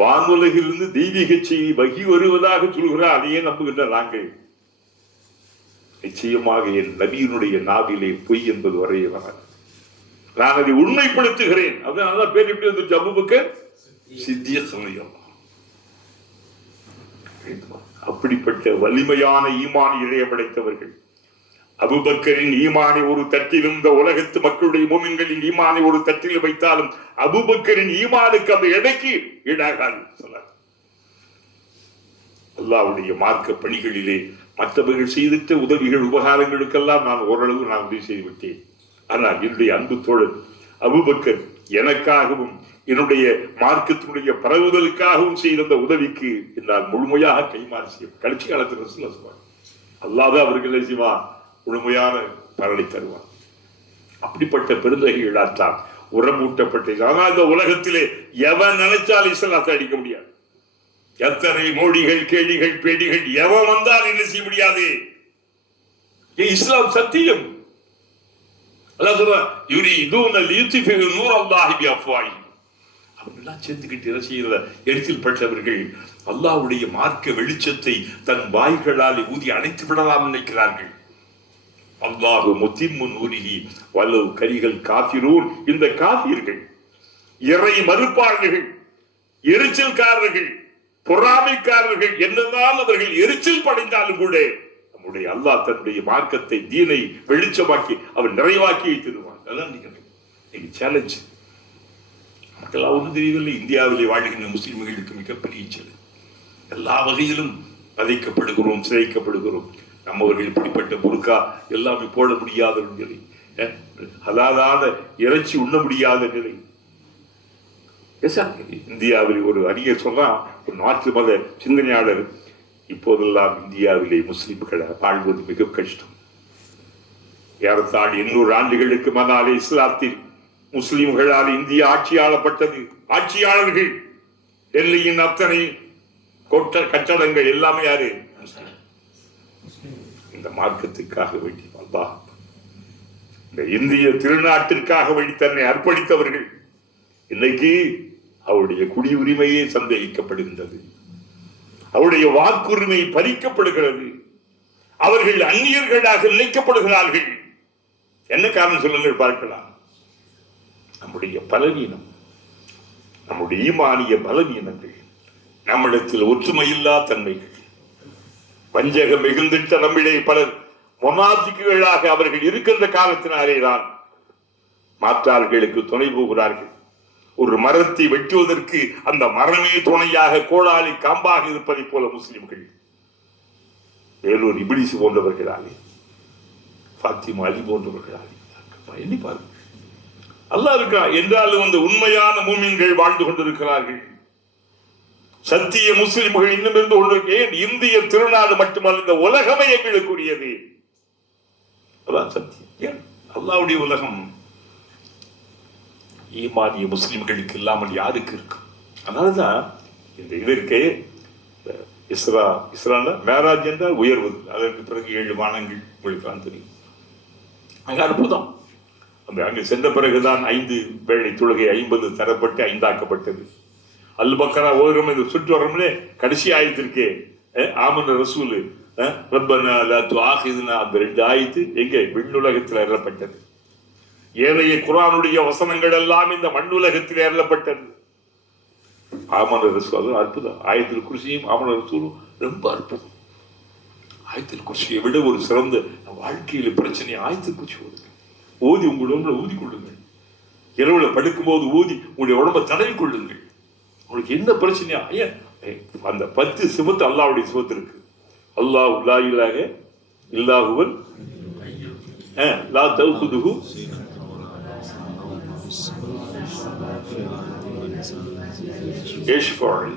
வானுலகிலிருந்து தெய்வீக செய்தி வகி வருவதாக சொல்கிறார், அதையே நம்புகின்ற நாங்கள் நிச்சயமாக என் நபியினுடைய நாவிலே பொய் என்பது வரைய வராது, நான் அதை உண்மைப்படுத்துகிறேன். அதனால பேர் எப்படி வந்துச்சு? அபூபக்கர் சித்திக் ரலியல்லாஹு. அப்படிப்பட்ட வலிமையான ஈமான் இழைய படைத்தவர்கள். அபூபக்கரின் ஈமானை ஒரு தட்டிலும், இந்த உலகத்து மக்களுடைய மூமின்களின் ஈமானை ஒரு தட்டில் வைத்தாலும் அபூபக்கரின் ஈமானுக்கு அந்த எடைக்கு ஈடாகாது. அல்லாஹ்வுடைய மார்க்க பணிகளிலே மற்றவர்கள் செய்திட்ட உதவிகள் உபகாரங்களுக்கெல்லாம் நான் ஓரளவு உதவி செய்து விட்டேன். ஆனால் என்னுடைய அன்பு தோழர் அபூபக்கர் எனக்காகவும் என்னுடைய மார்க்கத்தினுடைய பரவுதலுக்காகவும் செய்த உதவிக்கு என்னால் முழுமையாக கைமாறு செய்யும். கடைசி காலத்தில் சொல்லுவார், அல்லாஹ் அவர்களை செய்வா முழுமையான பலனை தருவார். அப்படிப்பட்ட பெருந்தகைகளால் உரமூட்டப்பட்டு, ஆனால் இந்த உலகத்திலே எவன் நினைச்சால் இஸ்லாத்தை அடிக்க முடியாது. எத்தனை மோடிகள், கேடிகள், பேடிகள் எவன் வந்தால் என்ன செய்ய முடியாது. இஸ்லாம் சத்தியம். அவர்களெல்லாம் சேர்ந்துகிட்டு என்ன செய்யற எரிச்சல் பட்டவர்கள் அல்லாஹ்வுடைய மார்க்க வெளிச்சத்தை தன் வாய்களால் ஊதி அணைத்து விடலாம் நினைக்கிறார்கள். அல்லாஹு முத்திம்மு நூரிஹி வலவ் கரிஹல் காஃபிரூன். இந்த காஃபிர்கள், இறை மறுப்பாளர்கள், எரிச்சல்காரர்கள், பொறாமைக்காரர்கள் என்னதான் அவர்கள் எரிச்சல் படைந்தாலும் கூட நம்முடைய அல்லாஹ் தன்னுடைய மார்க்கத்தை, தீனை வெளிச்சமாக்கி அவர் நிறைவாக்கி வைத்திருவார். அதான் நீங்க சேலஞ்ச். மக்கள் ஒன்றும் தெரியவில்லை. இந்தியாவிலே வாழ்கின்ற முஸ்லிம்களுக்கு மிகப்பெரிய சேலஞ்ச். எல்லா வகையிலும் வதைக்கப்படுகிறோம், சிதைக்கப்படுகிறோம். நம்மவர்கள் இப்படிப்பட்ட புர்கா எல்லாமே போட முடியாத நிலை, ஹலாலான இறைச்சி உண்ண முடியாத நிலை. இந்தியாவில் ஒரு அறிஞர் சொன்னா, ஒரு மாற்று மத சிந்தனையாளர், இப்போதெல்லாம் இந்தியாவிலே முஸ்லிம்கள் வாழ்வது மிக கஷ்டம். ஏறத்தாழ 800 ஆண்டுகளுக்கு முன்னாலே இஸ்லாத்தில் முஸ்லிம்களால் இந்தியா ஆட்சியாளப்பட்டது. ஆட்சியாளர்கள், டெல்லியின் அத்தனை கட்டடங்கள் எல்லாமே யாரு? இந்த மார்க்கத்துக்காக வேண்டி அல்லாஹ், இந்த இந்திய திருநாட்டிற்காக வேண்டி தன்னை அர்ப்பணித்தவர்கள் இன்னைக்கு அவருடைய குடியுரிமையே சந்தேகிக்கப்படுகின்றது, அவருடைய வாக்குரிமை பறிக்கப்படுகிறது, அவர்கள் அந்நியர்களாக நினைக்கப்படுகிறார்கள். என்ன காரணம் சொல்லுங்கள் பார்க்கலாம். நம்முடைய பலவீனம், நம்முடைய ஈமானிய பலவீனங்கள், நம்மிடத்தில் ஒற்றுமையில்லா தன்மைகள், வஞ்சகம் மிகுந்திட்ட நம்மிலே பலர் மொனாதிக்குகளாக அவர்கள் இருக்கின்ற காலத்தினாலேதான் மாற்றார்களுக்கு துணை போகிறார்கள். ஒரு மரத்தை வெட்டுவதற்கு அந்த மரமே துணையாக, கோடாலி காம்பாக இருப்பதை போல முஸ்லிம்கள் வேலூர் இபிலிஸ் போன்றவர்களாலே, பாத்திமா அலி போன்றவர்களாலே எண்ணி பாருங்கள். அல்லாஹ் இருக்கா என்றாலும் அந்த உண்மையான மூமின்கள் வாழ்ந்து கொண்டிருக்கிறார்கள். சத்திய முஸ்லிம்கள் இன்னும் இருந்து கொண்டிருக்கேன். இந்திய திருநாடு மட்டுமல்ல, இந்த உலகமே எங்களுக்குரியது. அதான் சத்தியம். அல்லாஹ்வுடைய உலகம் ஈமானிய முஸ்லிம்களுக்கு இல்லாமல் யாருக்கு இருக்கும்? அதனாலதான் இந்த இதற்கு இஸ்ரா மேராஜ் என்றால் உயர்வது. அதற்கு பிறகு 7 வானங்கள் உங்களுக்கு தெரியும். அங்க அற்புதம். அந்த அங்கு சென்ற பிறகுதான் 5 வேளை தொழுகை 50 தரப்பட்டு 5ஆக்கப்பட்டது. அல் பக்ரா ஓதுறோம், இந்த சுற்று வரோம்லே கடைசி ஆயத்திற்கே ஆமன ரசூல் ரப்பனா லா துஆகிதுனா, அந்த 2 ஆயத்து எங்கே விண்ணுலகத்தில் அருளப்பட்டது. ஏனைய குர்ஆனுடைய வசனங்கள் எல்லாம் இந்த மண்ணுலகத்தில் அருளப்பட்டது. ஆமன ரசூல் அது அற்புதம். ஆயத்தில் குர்சியும் ஆமன ரசூலும் ரொம்ப அற்புதம். ஆயத்தில் குர்சியை விட ஒரு சிறந்த வாழ்க்கையில் பிரச்சனையை ஆயத்தில் குர்சி ஓதி உங்கள் உடம்புல ஊதி கொள்ளுங்கள். இரவுல படுக்கும் போது ஊதி உங்களுடைய உடம்பை தடவி கொள்ளுங்கள். உங்களுக்கு என்ன பிரச்சனையா? அந்த 10 சிவத்து அல்லாஹ்வுடைய சிவத்து இருக்கு. அல்லாஹ் லா இலாஹ இல்லாஹுவல் லா தௌகுதுஹு யஷ்ஃபஉ.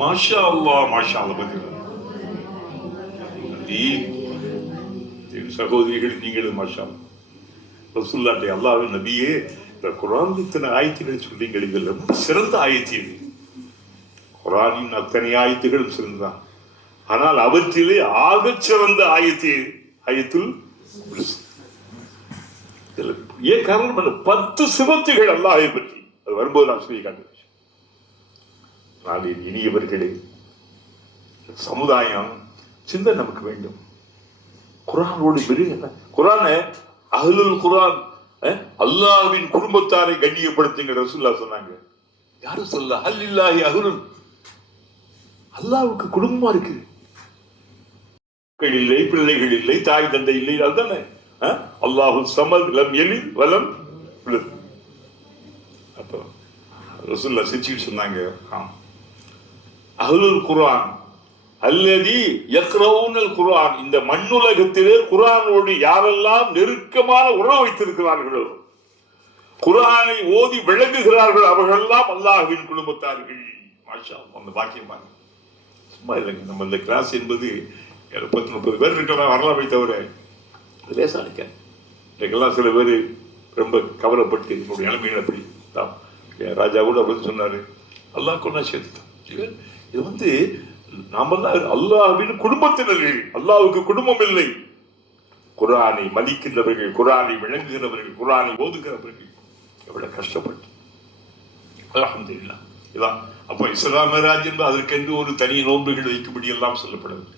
மாஷா அல்லாஹ், மாஷா அல்லாஹ். சகோதரிகள், நீங்களும் மாஷா ரசூலுல்லாஹி அல்லாஹ்வின் நபியே, இந்த குர்ஆன் இத்தனை ஆயத்துகளை சொல்றீங்க, இதில் ரொம்ப சிறந்த ஆயத்து இது. குர்ஆனின் அத்தனை ஆயத்துகளும் சிறந்ததான், ஆனால் அவற்றிலே ஆகச் சிறந்த ஆயத்து ஆயத்துல் குர்சி. ஏன் காரணம்? 10 சிவத்துகள் அல்லாஹ்வை பற்றி அது வரும்போது நான் சொல்லி காட்டுறேன். இனியவர்களே, சமுதாயம் சிந்தனை நமக்கு வேண்டும். குர்ஆனோடு பெரிய குர்ஆனை அஹ்லுல் குர்ஆன் அல்லாஹ்வின் குடும்பத்தாரை கண்ணியப்படுத்துங்க ரசூலுல்லாஹ் சொன்னாங்க. யாரும் சொல்ல ஹல்லில்லாஹி அஹ்லுல், அல்லாஹ்வுக்கு குடும்பமா இருக்கு. இல்லை, பிள்ளைகள் இல்லை, தாய் தந்தை இல்லை, அதுதானே அல்லாஹு ஸமத் லம் யலித் வலம் யூலத். அப்போ ரசூலுல்லாஹ் சிரிச்சுட்டு சொன்னாங்க, அஹ்லுல் குர்ஆன் அல்லதி யக்ரவுனல் குர்ஆன், இந்த மண்ணுலகத்திலே குர்ஆனோடு யாரெல்லாம் நெருக்கமான உறவு வைத்திருக்கிறார்களோ, குர்ஆனை ஓதி விளங்குகிறார்கள், அவர்களெல்லாம் அல்லாஹ்வின் குடும்பத்தார்கள். மாஷா அல்லாஹ், அந்த பாக்கியம் பாருங்க. சும்மா இல்லைங்க, நம்ம இந்த கிளாஸ் என்பது 30 பேர் இருக்கிறதா வரலாமை தவிர லேசா நிற்க. இன்னைக்கெல்லாம் சில பேர் ரொம்ப கவலைப்பட்டு என்னுடைய நிலைமைகள் அப்படி தான். ராஜா கூட அப்படின்னு சொன்னாரு, அல்லாஹ் கொண்டா சேர்த்துட்டான். இது நாமெல்லாம் அல்லாஹ்வின் குடும்பத்தினர்கள். அல்லாஹ்வுக்கு குடும்பம் இல்லை. குர்ஆனை மதிக்கின்றவர்கள், குர்ஆனை விளங்குகிறவர்கள், குர்ஆனை ஓதுகிறவர்கள் எவ்வளவு கஷ்டப்பட்டு. அல்ஹம்துலில்லாஹ். இதான் அப்போ இஸ்லாம் ராஜ் என்பது அதற்கென்று ஒரு தனி நோன்புகள் வைக்கும்படி எல்லாம் சொல்லப்படவில்லை.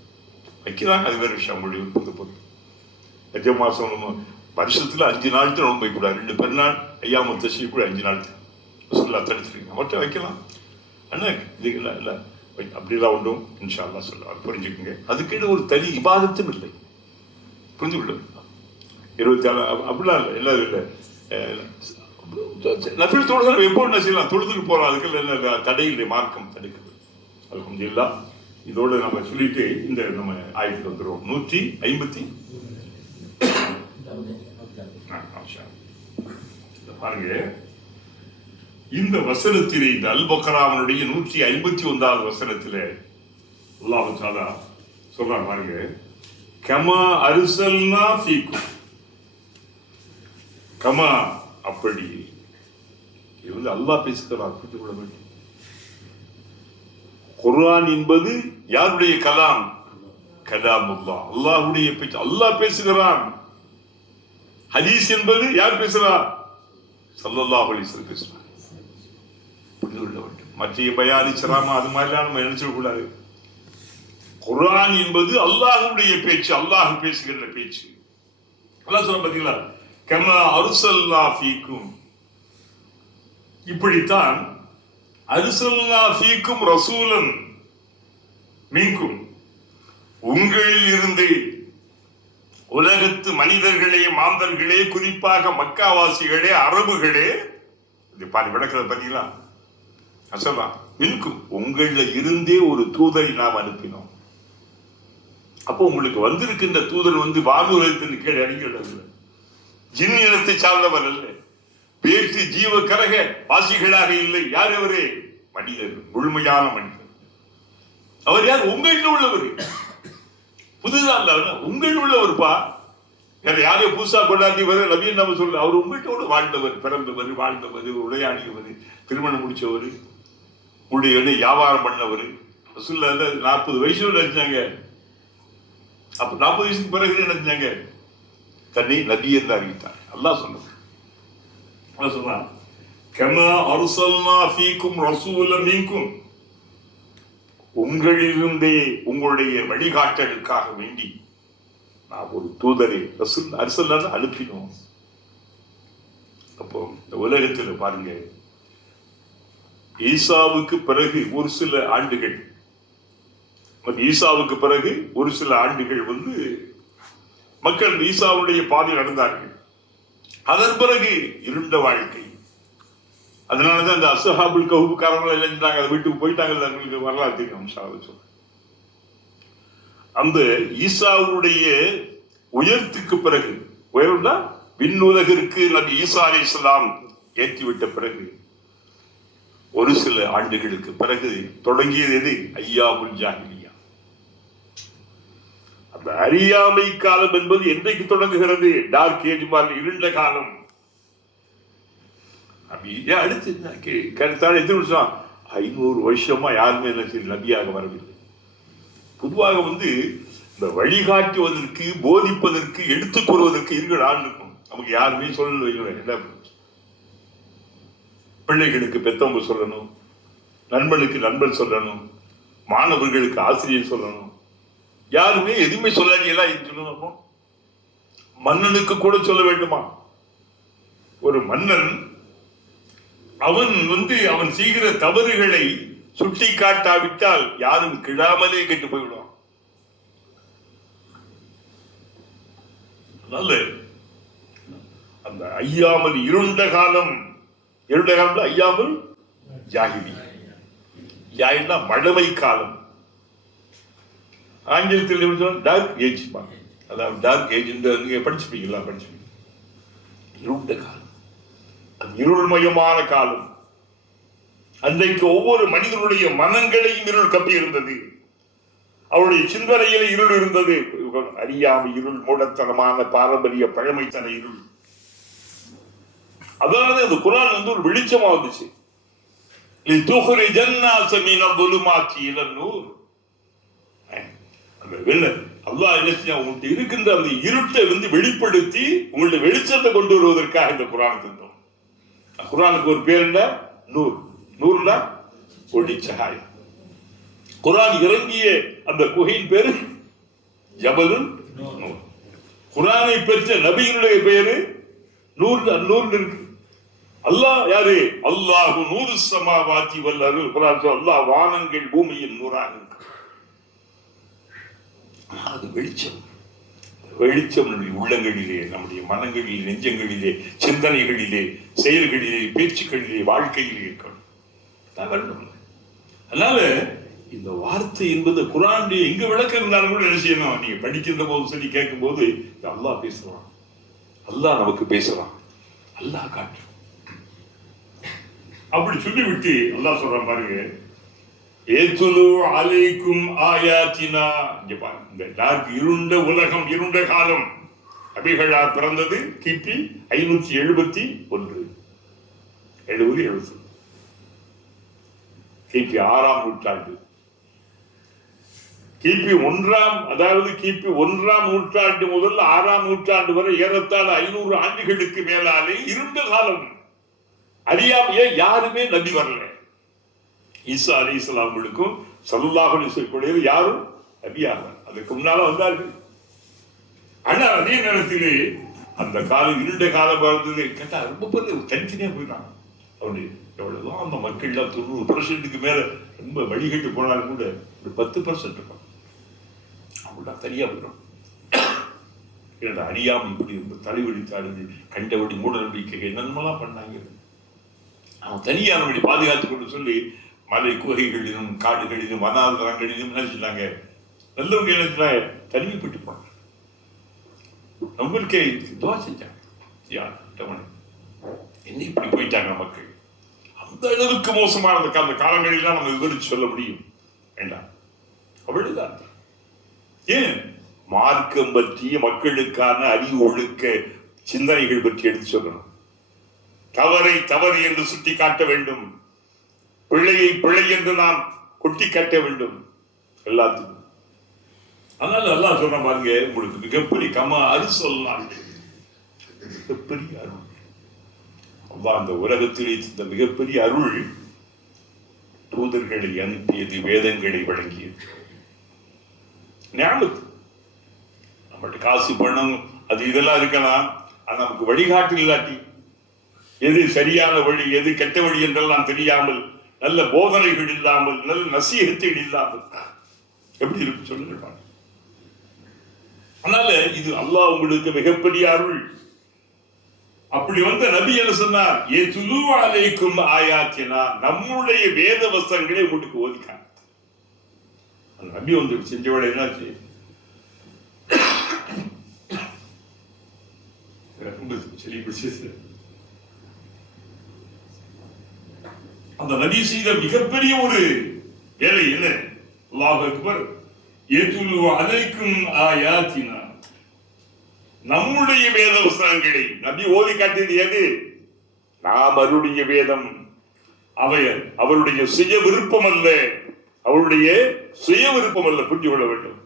வைக்கிறாங்க, அது வேறு விஷயம். மொழி எத்தனை மாசம் வருஷத்துல 5 நாள் தான் நோன்பு வைக்கூடாது. 2 பெருநாள் ஐயாம தஷீ கூட 5 நாள் சொல்லா தடுத்துருக்கீங்க. மட்டும் வைக்கலாம் அண்ணா, இதுங்களா இல்லை அப்படிலாம் உண்டும் இன்ஷா அல்லாஹ் சொல்லுவாங்க. புரிஞ்சுக்குங்க. அதுக்கேட்டு ஒரு தனி இபாதத்தும் இல்லை. புரிஞ்சு கொள்ள 24 அப்படிலாம் இல்லை. என்ன இல்லை நபில் தொழுதல் எப்போ என்ன செய்யலாம், தொழுதுக்கு போகலாம். அதுக்கு என்ன தடை இல்லை, மார்க்கம் தடுக்குது. அல்ஹம்துலில்லாஹ். இதோடு நம்ம சொல்லிட்டு இந்த நம்ம ஆயத்துக்கு வந்துடுவோம். 150 பாருங்க. இந்த வசனத்திலே, இந்த அல் பக்ராவுடைய 151வது வசனத்திலே அல்லாஹ் தஆலா சொல்றார் பாருங்க, கமா அர்சல்னா ஃபீக்கும், கமா அப்படி. இது அல்லாஹ் பேசுகிறார், புரிந்து கொள்ள வேண்டும். குர்ஆன் என்பது யாருடைய கலாம்? கலாமுல்லாஹ், அல்லாஹ்வுடைய பேச்சு. அல்லாஹ் பேசுகிறான். ஹதீஸ் என்பது யார் பேசுறார்? ஸல்லல்லாஹு அலைஹி வஸல்லம் பேசுறார். புரிந்து கொள்ள வேண்டும். மற்ற பயானி சிராமா அது மாதிரிலாம் நம்ம நினைச்சிட கூடாது. குர்ஆன் என்பது அல்லாஹ்வுடைய பேச்சு, அல்லாஹ் பேசுகின்ற பேச்சு. அல்லாஹ் சொல்ல பார்த்தீங்களா, கமா அர்சல்னா ஃபீக்கும். இப்படித்தான் அர்சல்னா ஃபீக்கும் ரசூலன் மின்கும், உங்களில் இருந்து உலகத்து மனிதர்களே, மாந்தர்களே, குறிப்பாக மக்காவாசிகளே, அரபுகளே, விளக்கிறது பார்த்தீங்களா, அசலாம் மின்கும், உங்கள இருந்தே ஒரு தூதரை நாம் அனுப்பினோம். அப்போ உங்களுக்கு வந்திருக்கின்ற தூதர் வானுலகத்தின் கீழே இறங்கிவிடவில்லை. ஜின் இனத்தை சார்ந்தவர் அல்ல, பேச்சு ஜீவ கரக வாசிகளாக இல்லை. யார் அவரே? மனிதர், முழுமையான மனிதர். அவர் யார்? உங்களில் உள்ளவர். புதுதான் உங்களில் உள்ளவர்ப்பா. வேற யாரையும் புதுசா கொண்டாடி நபின்னு நம்ம சொல்ல. அவர் உங்கள்கிட்ட வாழ்ந்தவர், பிறந்தவர், வாழ்ந்தவர், உரையாடியவர், திருமணம் முடிச்சவர், உங்களுடைய வியாபாரம் பண்ணவர். 40 வயசுல நினைச்சாங்க. அப்ப 40 வயசுக்கு பிறகு நினைச்சாங்க தன்னை நபி என்று அறிவித்தார். அல்லாஹ் சொன்னது. அல்லாஹ் சொன்னான், கமா அர்சல்னா ஃபீக்கும் ரசூலன் மின்கும், உங்களிலிருந்தே உங்களுடைய வழிகாட்டலுக்காக வேண்டி நான் ஒரு தூதரை ரசூல் அனுப்பினோம். அப்போ இந்த உலகத்தில் பாருங்க, ஈசாவுக்கு பிறகு ஒரு சில ஆண்டுகள், ஈசாவுக்கு பிறகு ஒரு சில ஆண்டுகள் மக்கள் ஈசாவுடைய பாதையில் நடந்தார்கள். அதன் பிறகு இருண்ட வாழ்க்கை. அதனாலதான் இந்த அஸ்ஹாபுல் கஹ்ஃப்காரங்க எல்லாம் அதை வீட்டுக்கு போயிட்டாங்க. வரலாறு தெரியும். சொல்றேன், அந்த ஈசாவுடைய உயர்த்துக்கு பிறகு, உயர்ந்தா விண்ணுலகிற்கு நபி ஈசா அலைஹிஸ்ஸலாம் ஏற்றிவிட்ட பிறகு ஒரு சில ஆண்டுகளுக்கு பிறகு தொடங்கியது எது? ஐயாமுல் ஜாஹிலியா. அந்த அறியாமை காலம் என்பது என்றைக்கு தொடங்குகிறது? டார்க் ஏஜ் மாதிரி, இருண்ட காலம். அடுத்து கருத்தால் எத்தனை வருஷம்? 500 வருஷமா யாருமே நபியாக வரவில்லை. பொதுவாக இந்த வழிகாட்டுவதற்கு, போதிப்பதற்கு, எடுத்துக் கொள்வதற்கு 20 ஆண்டு இருக்கும். நமக்கு யாருமே சொல்லல. பிள்ளைகளுக்கு பெத்தவங்க சொல்லணும், நண்பனுக்கு நண்பன் சொல்லணும், மாணவர்களுக்கு ஆசிரியர் சொல்லணும். யாருமே எதுவுமே சொல்லாதீங்களா சொல்லணும். மன்னனுக்கு கூட சொல்ல வேண்டுமா? ஒரு மன்னன் அவன் அவன் செய்கிற தவறுகளை சுட்டி காட்டாவிட்டால் யாரும் கிடாமலே கெட்டு போய்விடுவான். அந்த ஐயாமல் இருண்ட காலம், இருண்ட காலம் ஐயாமல் ஜாஹிலி. ஜாஹில்னா மழமை காலம். ஆங்கிலத்தில் டார்க் ஏஜ். அதாவது டார்க் ஏஜ் நீங்க படிச்சுப்பீங்களா? படிச்சுப்பீங்க. இருண்ட காலம், இருள்மயமான காலம். அன்றைக்கு ஒவ்வொரு மனிதனுடைய மனங்களையும் இருள் கப்பி இருந்தது. அவருடைய சிந்தனையில இருள் இருந்தது. அறியாமை இருள், மூடத்தனமான பாரம்பரிய பழமைத்தன இருள். அதனால அந்த குர்ஆன் ஒரு வெளிச்சமா வந்துச்சு. அல்லாஹ் என்ன செய்ய, உங்கள்கிட்ட இருக்கின்ற அந்த இருட்டை வெளிப்படுத்தி உங்களுடைய வெளிச்சத்தை கொண்டு வருவதற்காக இந்த குர்ஆன் தந்தோம். குர்ஆனுக்கு ஒரு பேர் என்ன? நூர். நூர்னா ஒளி, சகாயம். குர்ஆன் இறங்கிய அந்த குகையின் பேரு ஜபலுல் நூர். குர்ஆனை பெற்ற நபியினுடைய பேரு நூர். நூர் இருக்கு. அல்லாஹ் யாரு? அல்லாஹு நூறு ஸமாவாதி வல் அர்ள். குர்ஆன் சொல்ல அல்லாஹ் வானங்கள் பூமியின் நூறாக இருக்கு. அது வெளிச்சம். வெளிச்சம் நம்முடைய உள்ளங்களிலே, நம்முடைய மனங்களிலே, நெஞ்சங்களிலே, சிந்தனைகளிலே, செயல்களிலே, பேச்சுக்களிலே, வாழ்க்கையிலே இருக்கணும். அதனால இந்த வார்த்தை என்பது குர்ஆனுடைய எங்க விளக்கம் இருந்தாலும் கூட என்ன செய்யணும்? நீங்க படிக்கின்ற போது சரி, கேட்கும் போது அல்லாஹ் பேசுறான், அல்லாஹ் நமக்கு பேசுறான், அல்லாஹ் காட்டு அப்படி சொல்லிவிட்டு அல்லாஹ் சொல்றான் பாருங்க, ஏத்துலு அலைக்கும் ஆயாத்தினா. இங்க பாருங்க, இந்த டார்க் இருண்ட உலகம், இருண்ட காலம். நபிகளார் பிறந்தது கிபி 571, 70 கிபி 6ஆம் நூற்றாண்டு. கிபி 1ஆம், அதாவது கிபி 1ஆம் நூற்றாண்டு முதல் 6ஆம் நூற்றாண்டு வரை ஏறத்தாழ 500 ஆண்டுகளுக்கு மேலாலே இருண்ட காலம். அறியாமையே யாருமே நபி வரல. ஈசா அலைஹிஸ்ஸலாமுக்கும் ஸல்லல்லாஹு அலைஹி வஸல்லம் யாரும் நபியாக அதுக்கு முன்னால வந்தார்கள். ஆனா அதே நேரத்திலே அந்த காலம் இருண்ட காலம் இருந்தது. கேட்டா ரொம்ப பேர் தனித்தனியா போயிட்டாங்க. அவருடைய எவ்வளவுதான் அந்த மக்கள்லாம் 90% மேல ரொம்ப வழிகட்டு போனாலும் கூட ஒரு 10% இருப்பாங்க. அவங்களாம் தனியா போயிடும். அறியாமல் இப்படி தலைவலித்தாடுது, கண்டபடி மூட நம்பிக்கை என்னென்னலாம் பண்ணாங்க. அவன் தனியானபடி பாதுகாத்துக் கொண்டு சொல்லி மலை குகைகளிலும் காடுகளிலும் வனாந்தரங்களிலும் என்ன செஞ்சாங்க, நல்லவங்க என்ன செஞ்சாங்க, தனிமைப்பட்டு போனாங்க. நம்மளுக்கே துவா செஞ்சாங்க, என்ன இப்படி போயிட்டாங்க மக்கள். அந்த அளவுக்கு மோசமான அந்த காலங்களிலாம் நம்ம விவரிச்சு சொல்ல முடியும் வேண்டாம். அவ்வளவுதான். ஏன் மார்க்கம் பற்றி மக்களுக்கான அறிவு ஒழுக்க சிந்தனைகள் பற்றி எடுத்து சொல்லணும். தவறை தவறு என்று சுட்டி காட்ட வேண்டும், பிழையை பிழை என்று நாம் கொட்டி காட்ட வேண்டும் எல்லாத்துக்கும். அதனால அல்லாஹ் சொன்ன பாருங்க, உங்களுக்கு மிகப்பெரிய கமா அரு சொல்லலாம், மிகப்பெரிய அருள் அல்லாஹ் அந்த உலகத்திலே இந்த மிகப்பெரிய அருள். தூதர்களை அனுப்பியது, வேதங்களை வழங்கியது, ஞாபகம். நம்மள்ட்ட காசு பணம் அது இதெல்லாம் இருக்கலாம், ஆனா நமக்கு வழிகாட்டு இல்லாட்டி, எது சரியான வழி எது கெட்ட வழி என்றெல்லாம் தெரியாமல், நல்ல போதனைகள் இல்லாமல், நல்ல நசீகத்தில் இல்லாமல் எப்படி இருக்கு சொல்லுங்க. அதனால இது அல்லாஹ் உங்களுக்கு மிகப்பெரிய அருள். அப்படி வந்த நபி என்ன சொன்னார்? யத்லூ அலைக்கும் ஆயாத்தினா, நம்முடைய வேத வசனங்களை உங்களுக்கு ஓதிக்காங்க. அந்த நபி வந்து செஞ்ச வேலை என்னாச்சு? அந்த நபி செய்த மிகப்பெரிய ஒரு வேலை என்ன? அல்லாஹ் அக்பர். யத்லூ அலைக்கும் ஆயாத்தினா, நம்முடைய வேத வசனங்களை நபி ஓதி காட்டியது எது? நாம் அவருடைய வேதம். அவருடைய சுய விருப்பம் அல்ல, அவருடைய சுய விருப்பம் அல்ல, புரிந்து கொள்ள வேண்டும்.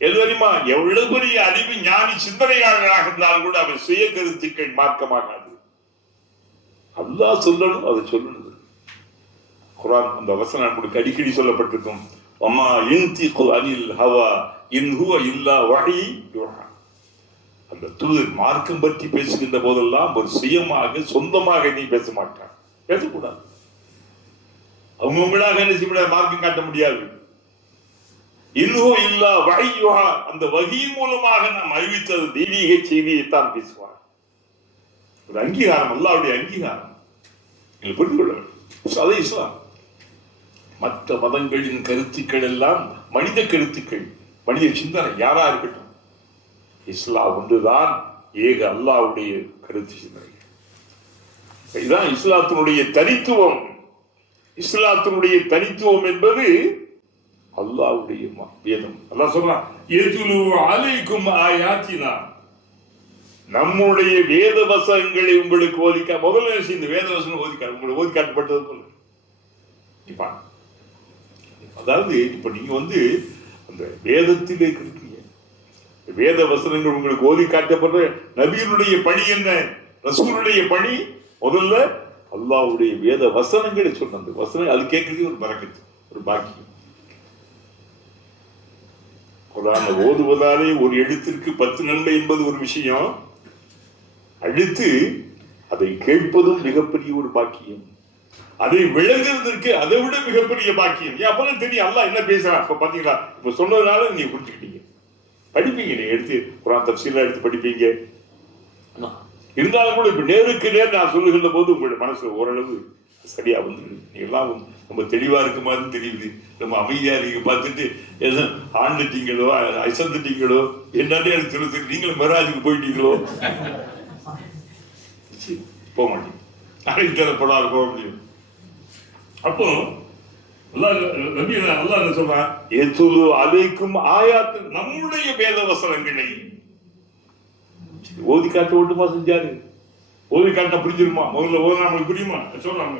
எது தெரியுமா? எவ்வளவு பெரிய அறிவு ஞானி சிந்தனையாளராக இருந்தாலும் கூட அவர் சுய கருத்துக்கள் மார்க்கமாகாது. அல்லாஹ் சொல்லணும், அதை சொல்லணும். குர்ஆன் அந்த வசனம் நமக்கு அடிக்கடி சொல்லப்பட்டிருக்கும். அம்மா யன்திகு அனில் ஹவா இன் ஹுவ இல்லா வஹீ யுஹா. அந்த தூதர் மார்க்கம் பற்றி பேசுகின்ற போதெல்லாம் ஒரு சுயமாக சொந்தமாக நீ பேச மாட்டான், பேசக்கூடாது. அவங்களாக என்ன செய்ய மார்க்கம் காட்ட முடியாது. இன்னும் இல்லா வஹீயுஹா, அந்த வஹீ மூலமாக நாம் அறிவித்தது தெய்வீக செய்தியைத்தான் பேசுவார். ஒரு அங்கீகாரம், அல்லாஹ்வுடைய அங்கீகாரம். நீங்கள் புரிந்து கொள்ள வேண்டும். அதை இஸ்லாம். மற்ற மதங்களின் கருத்துக்கள் எல்லாம் மனித கருத்துக்கள், மனித சிந்தனை யாரா இருக்கட்டும். இஸ்லாம் ஒன்றுதான் ஏக அல்லாஹ்வுடைய கருத்து சிந்தனை. இதுதான் இஸ்லாத்தினுடைய தனித்துவம். இஸ்லாத்தினுடைய தனித்துவம் என்பது அல்லாஹ்வுடைய வேதம். அல்லாஹ் சொல்றான், யத்லூ அலைக்கும் ஆயாத்தினா, நம்முடைய வேத வசனங்களை உங்களுக்கு ஓதிக்க. முதல்ல இந்த வேத வசனம் ஓதிக்க உங்களுக்கு ஓதி காட்டப்பட்டது போல. அதாவது இப்ப நீங்க வந்து அந்த வேதத்தில் இருக்கீங்க, வேத வசனங்கள் உங்களுக்கு ஓதி காட்டப்படுற நபியினுடைய பணி என்ன? ரசூலுடைய பணி முதல்ல அல்லாஹ்வுடைய வேத வசனங்களை சொன்ன அந்த வசனம் அது கேட்கறது ஒரு பரக்கத்து, ஒரு பாக்கியம். குர்ஆனை ஓதுவதாலே ஒரு எழுத்திற்கு 10 நன்மை என்பது ஒரு விஷயம். அடுத்து அதை கேட்பதும் மிகப்பெரிய ஒரு பாக்கியம். அதை விளங்குவதற்கு அதை விட மிகப்பெரிய பாக்கியம். அப்பதான் தெரியும் அல்லாஹ் என்ன பேசுறான். இப்ப பாத்தீங்களா, இப்ப சொன்னதுனால நீங்க புரிஞ்சுக்கிட்டீங்க, படிப்பீங்க, நீங்க எடுத்து குர்ஆன் தஃசீர்ல எடுத்து படிப்பீங்க. இருந்தாலும் கூட இப்ப நேருக்கு நேர் நான் சொல்லுகின்ற போது உங்களுடைய மனசுல ஓரளவு சரியா வந்து நீங்க எல்லாம் ரொம்ப தெளிவா இருக்க மாதிரி தெரியுது. ரொம்ப அமைதியா நீங்க பார்த்துட்டு எதுவும் ஆண்டுட்டீங்களோ அசந்துட்டீங்களோ என்னன்னு எனக்கு தெரிஞ்சு. நீங்களும் மெராஜுக்கு போயிட்டீங்களோ? போக மாட்டீங்க, நாளைக்கு தேவைப்படாது போக முடியும். அப்போ அல்லாஹ் என்ன சொல்றான்? யத்லூ அலைக்கும் ஆயாத், நம்முடைய வேத வசனங்களை ஓதி காட்ட ஒட்டுமா செஞ்சாரு. ஓதி காட்ட புரிஞ்சிருமா? முதல்ல ஓதுனா நம்மளுக்கு புரியுமா? சொல்றாங்க,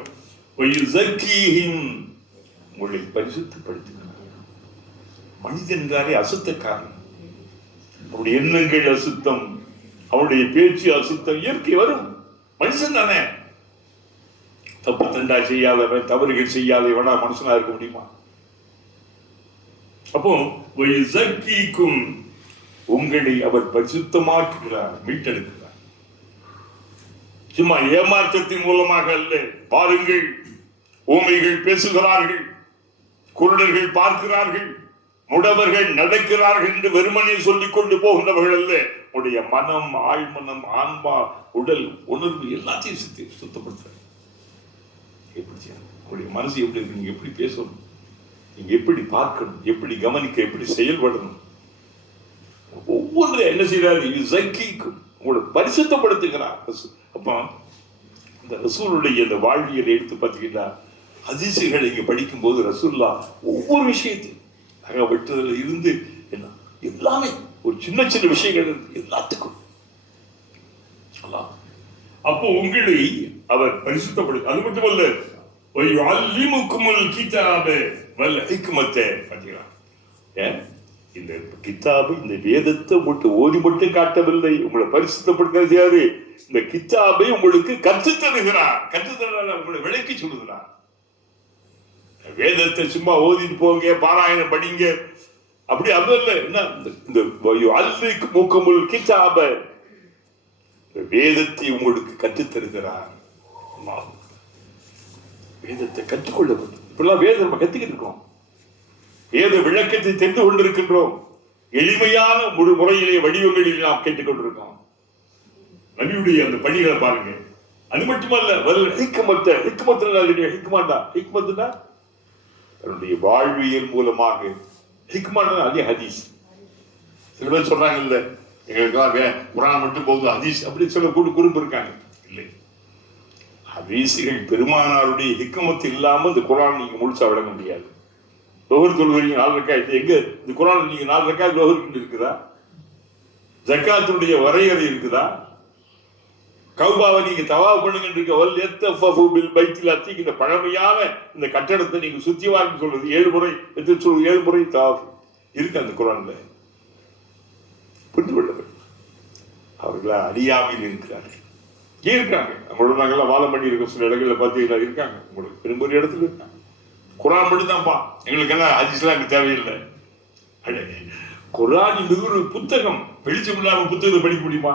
உங்களை பரிசுத்தப்படுத்துகிறார். மனிதன்காரே அசுத்தக்காரன், அவருடைய எண்ணங்கள் அசுத்தம், அவருடைய பேச்சு அசுத்தம். இயற்கை வரும், மனுஷன் தானே. தப்பு தண்டா செய்யாதவன், தவறுகள் செய்யாதவனா மனுஷனா இருக்க முடியுமா? அப்போ உங்களை அவர் பரிசுத்தமாக்குகிறார், மீட்டெடுக்கிறார். சும்மா ஏமாற்றத்தின் மூலமாக அல்ல. பாருங்கள், ஊமைகள் பேசுகிறார்கள், குருடர்கள் பார்க்கிறார்கள், முடவர்கள் நடக்கிறார்கள் என்று வெறுமனே சொல்லிக் கொண்டு போகின்றவர்கள் அல்ல. உடைய மனம், ஆழ்மனம், ஆன்மா, உடல், உணர்வு எல்லாத்தையும் சுத்தப்படுத்துறாங்க. எப்படி உங்களுடைய மனசு எப்படி இருக்கு, நீங்க எப்படி பேசணும், நீங்க எப்படி பார்க்கணும், எப்படி கவனிக்க, எப்படி செயல்படணும், ஒவ்வொன்றை என்ன செய்யறாரு? உங்களை பரிசுத்தப்படுத்துகிறார். அப்ப இந்த ரசூலுடைய இந்த வாழ்வியலை எடுத்து பார்த்தீங்கன்னா, ஹதீசுகளை இங்க படிக்கும் போது ரசூலுல்லாஹ் ஒவ்வொரு விஷயத்தையும் நகை வெட்டுதல் இருந்து என்ன எல்லாமே ஒரு சின்ன சின்ன விஷயங்கள் எல்லாத்துக்கும். அப்போ உங்களை அவர் பரிசுத்தப்படு. அது மட்டுமல்ல, இந்த கித்தாபு, இந்த வேதத்தை மட்டும் ஓதி மட்டும் காட்டவில்லை, உங்களை பரிசுத்தப்படுத்துறது யாரு? இந்த கித்தாபை உங்களுக்கு கற்றுத்தருகிறார். கற்றுத்தர உங்களை விளக்கி சொல்லுகிறார். வேதத்தை சும்மா ஓதிட்டு போங்க, பாராயணம் படிங்க, அப்படி அதல்ல. என்ன இந்த மூக்கமுல் கித்தாப, வேதத்தை உங்களுக்கு கற்றுத்தருகிறார். வேதத்தை கற்றுக்கொள்ள வேண்டும். இப்பெல்லாம் வேதம் நம்ம கத்துக்கிட்டு இருக்கோம். வேத விளக்கத்தை தெரிந்து கொண்டிருக்கின்றோம். எளிமையான முறையிலே வடிவங்களில் நாம் கேட்டுக்கொண்டிருக்கோம். நபியுடைய அந்த பணிகளை பாருங்க. அது மட்டுமல்ல, தன்னுடைய வாழ்வியல் மூலமாக அதே ஹதீஸ். சில பேர் சொல்றாங்க, இல்ல எங்களுக்கு குரான் மட்டும் போகுது, ஹதீஸ் அப்படி சில குறும்பு இருக்காங்க. இல்லை, ஹதீசுகள் பெருமானாருடைய ஹிக்மத் இல்லாம இந்த குரான் நீங்க முழுசா விளங்க முடியாது. லோகர் தொழுகிறீங்க 4 ரக்காத், எங்க இந்த குரான் நீங்க 4 ரக்காத் லோகருக்கு இருக்குதா? ஜக்காத்துடைய வரையறை இருக்குதா? கௌபாவை நீங்க தவாப் பண்ணுங்க இந்த பழமையான இந்த கட்டடத்தை நீங்க சுத்தி வாங்க சொல்றது 7 முறை 7 முறை தவாப் இருக்கு அந்த குரான்ல. புரிந்து கொள்ள வேண்டும். அவர்களா அறியாமையில் இருக்கிறார்கள். ஏன் இருக்காங்க? அவங்களோட நாங்கெல்லாம் வாழம் பண்ணி இருக்கோம். சில இடங்கள்ல பார்த்தீங்கன்னா இருக்காங்க. உங்களுக்கு பெரும்பொரு இடத்துல இருக்காங்க. குரான் மட்டும்தான்ப்பா, எங்களுக்கு என்ன ஹதீஸ்லாம் எனக்கு தேவையில்லை. குரான் என்பது ஒரு புத்தகம். வெளிச்சம் இல்லாம புத்தகத்தை படிக்க முடியுமா?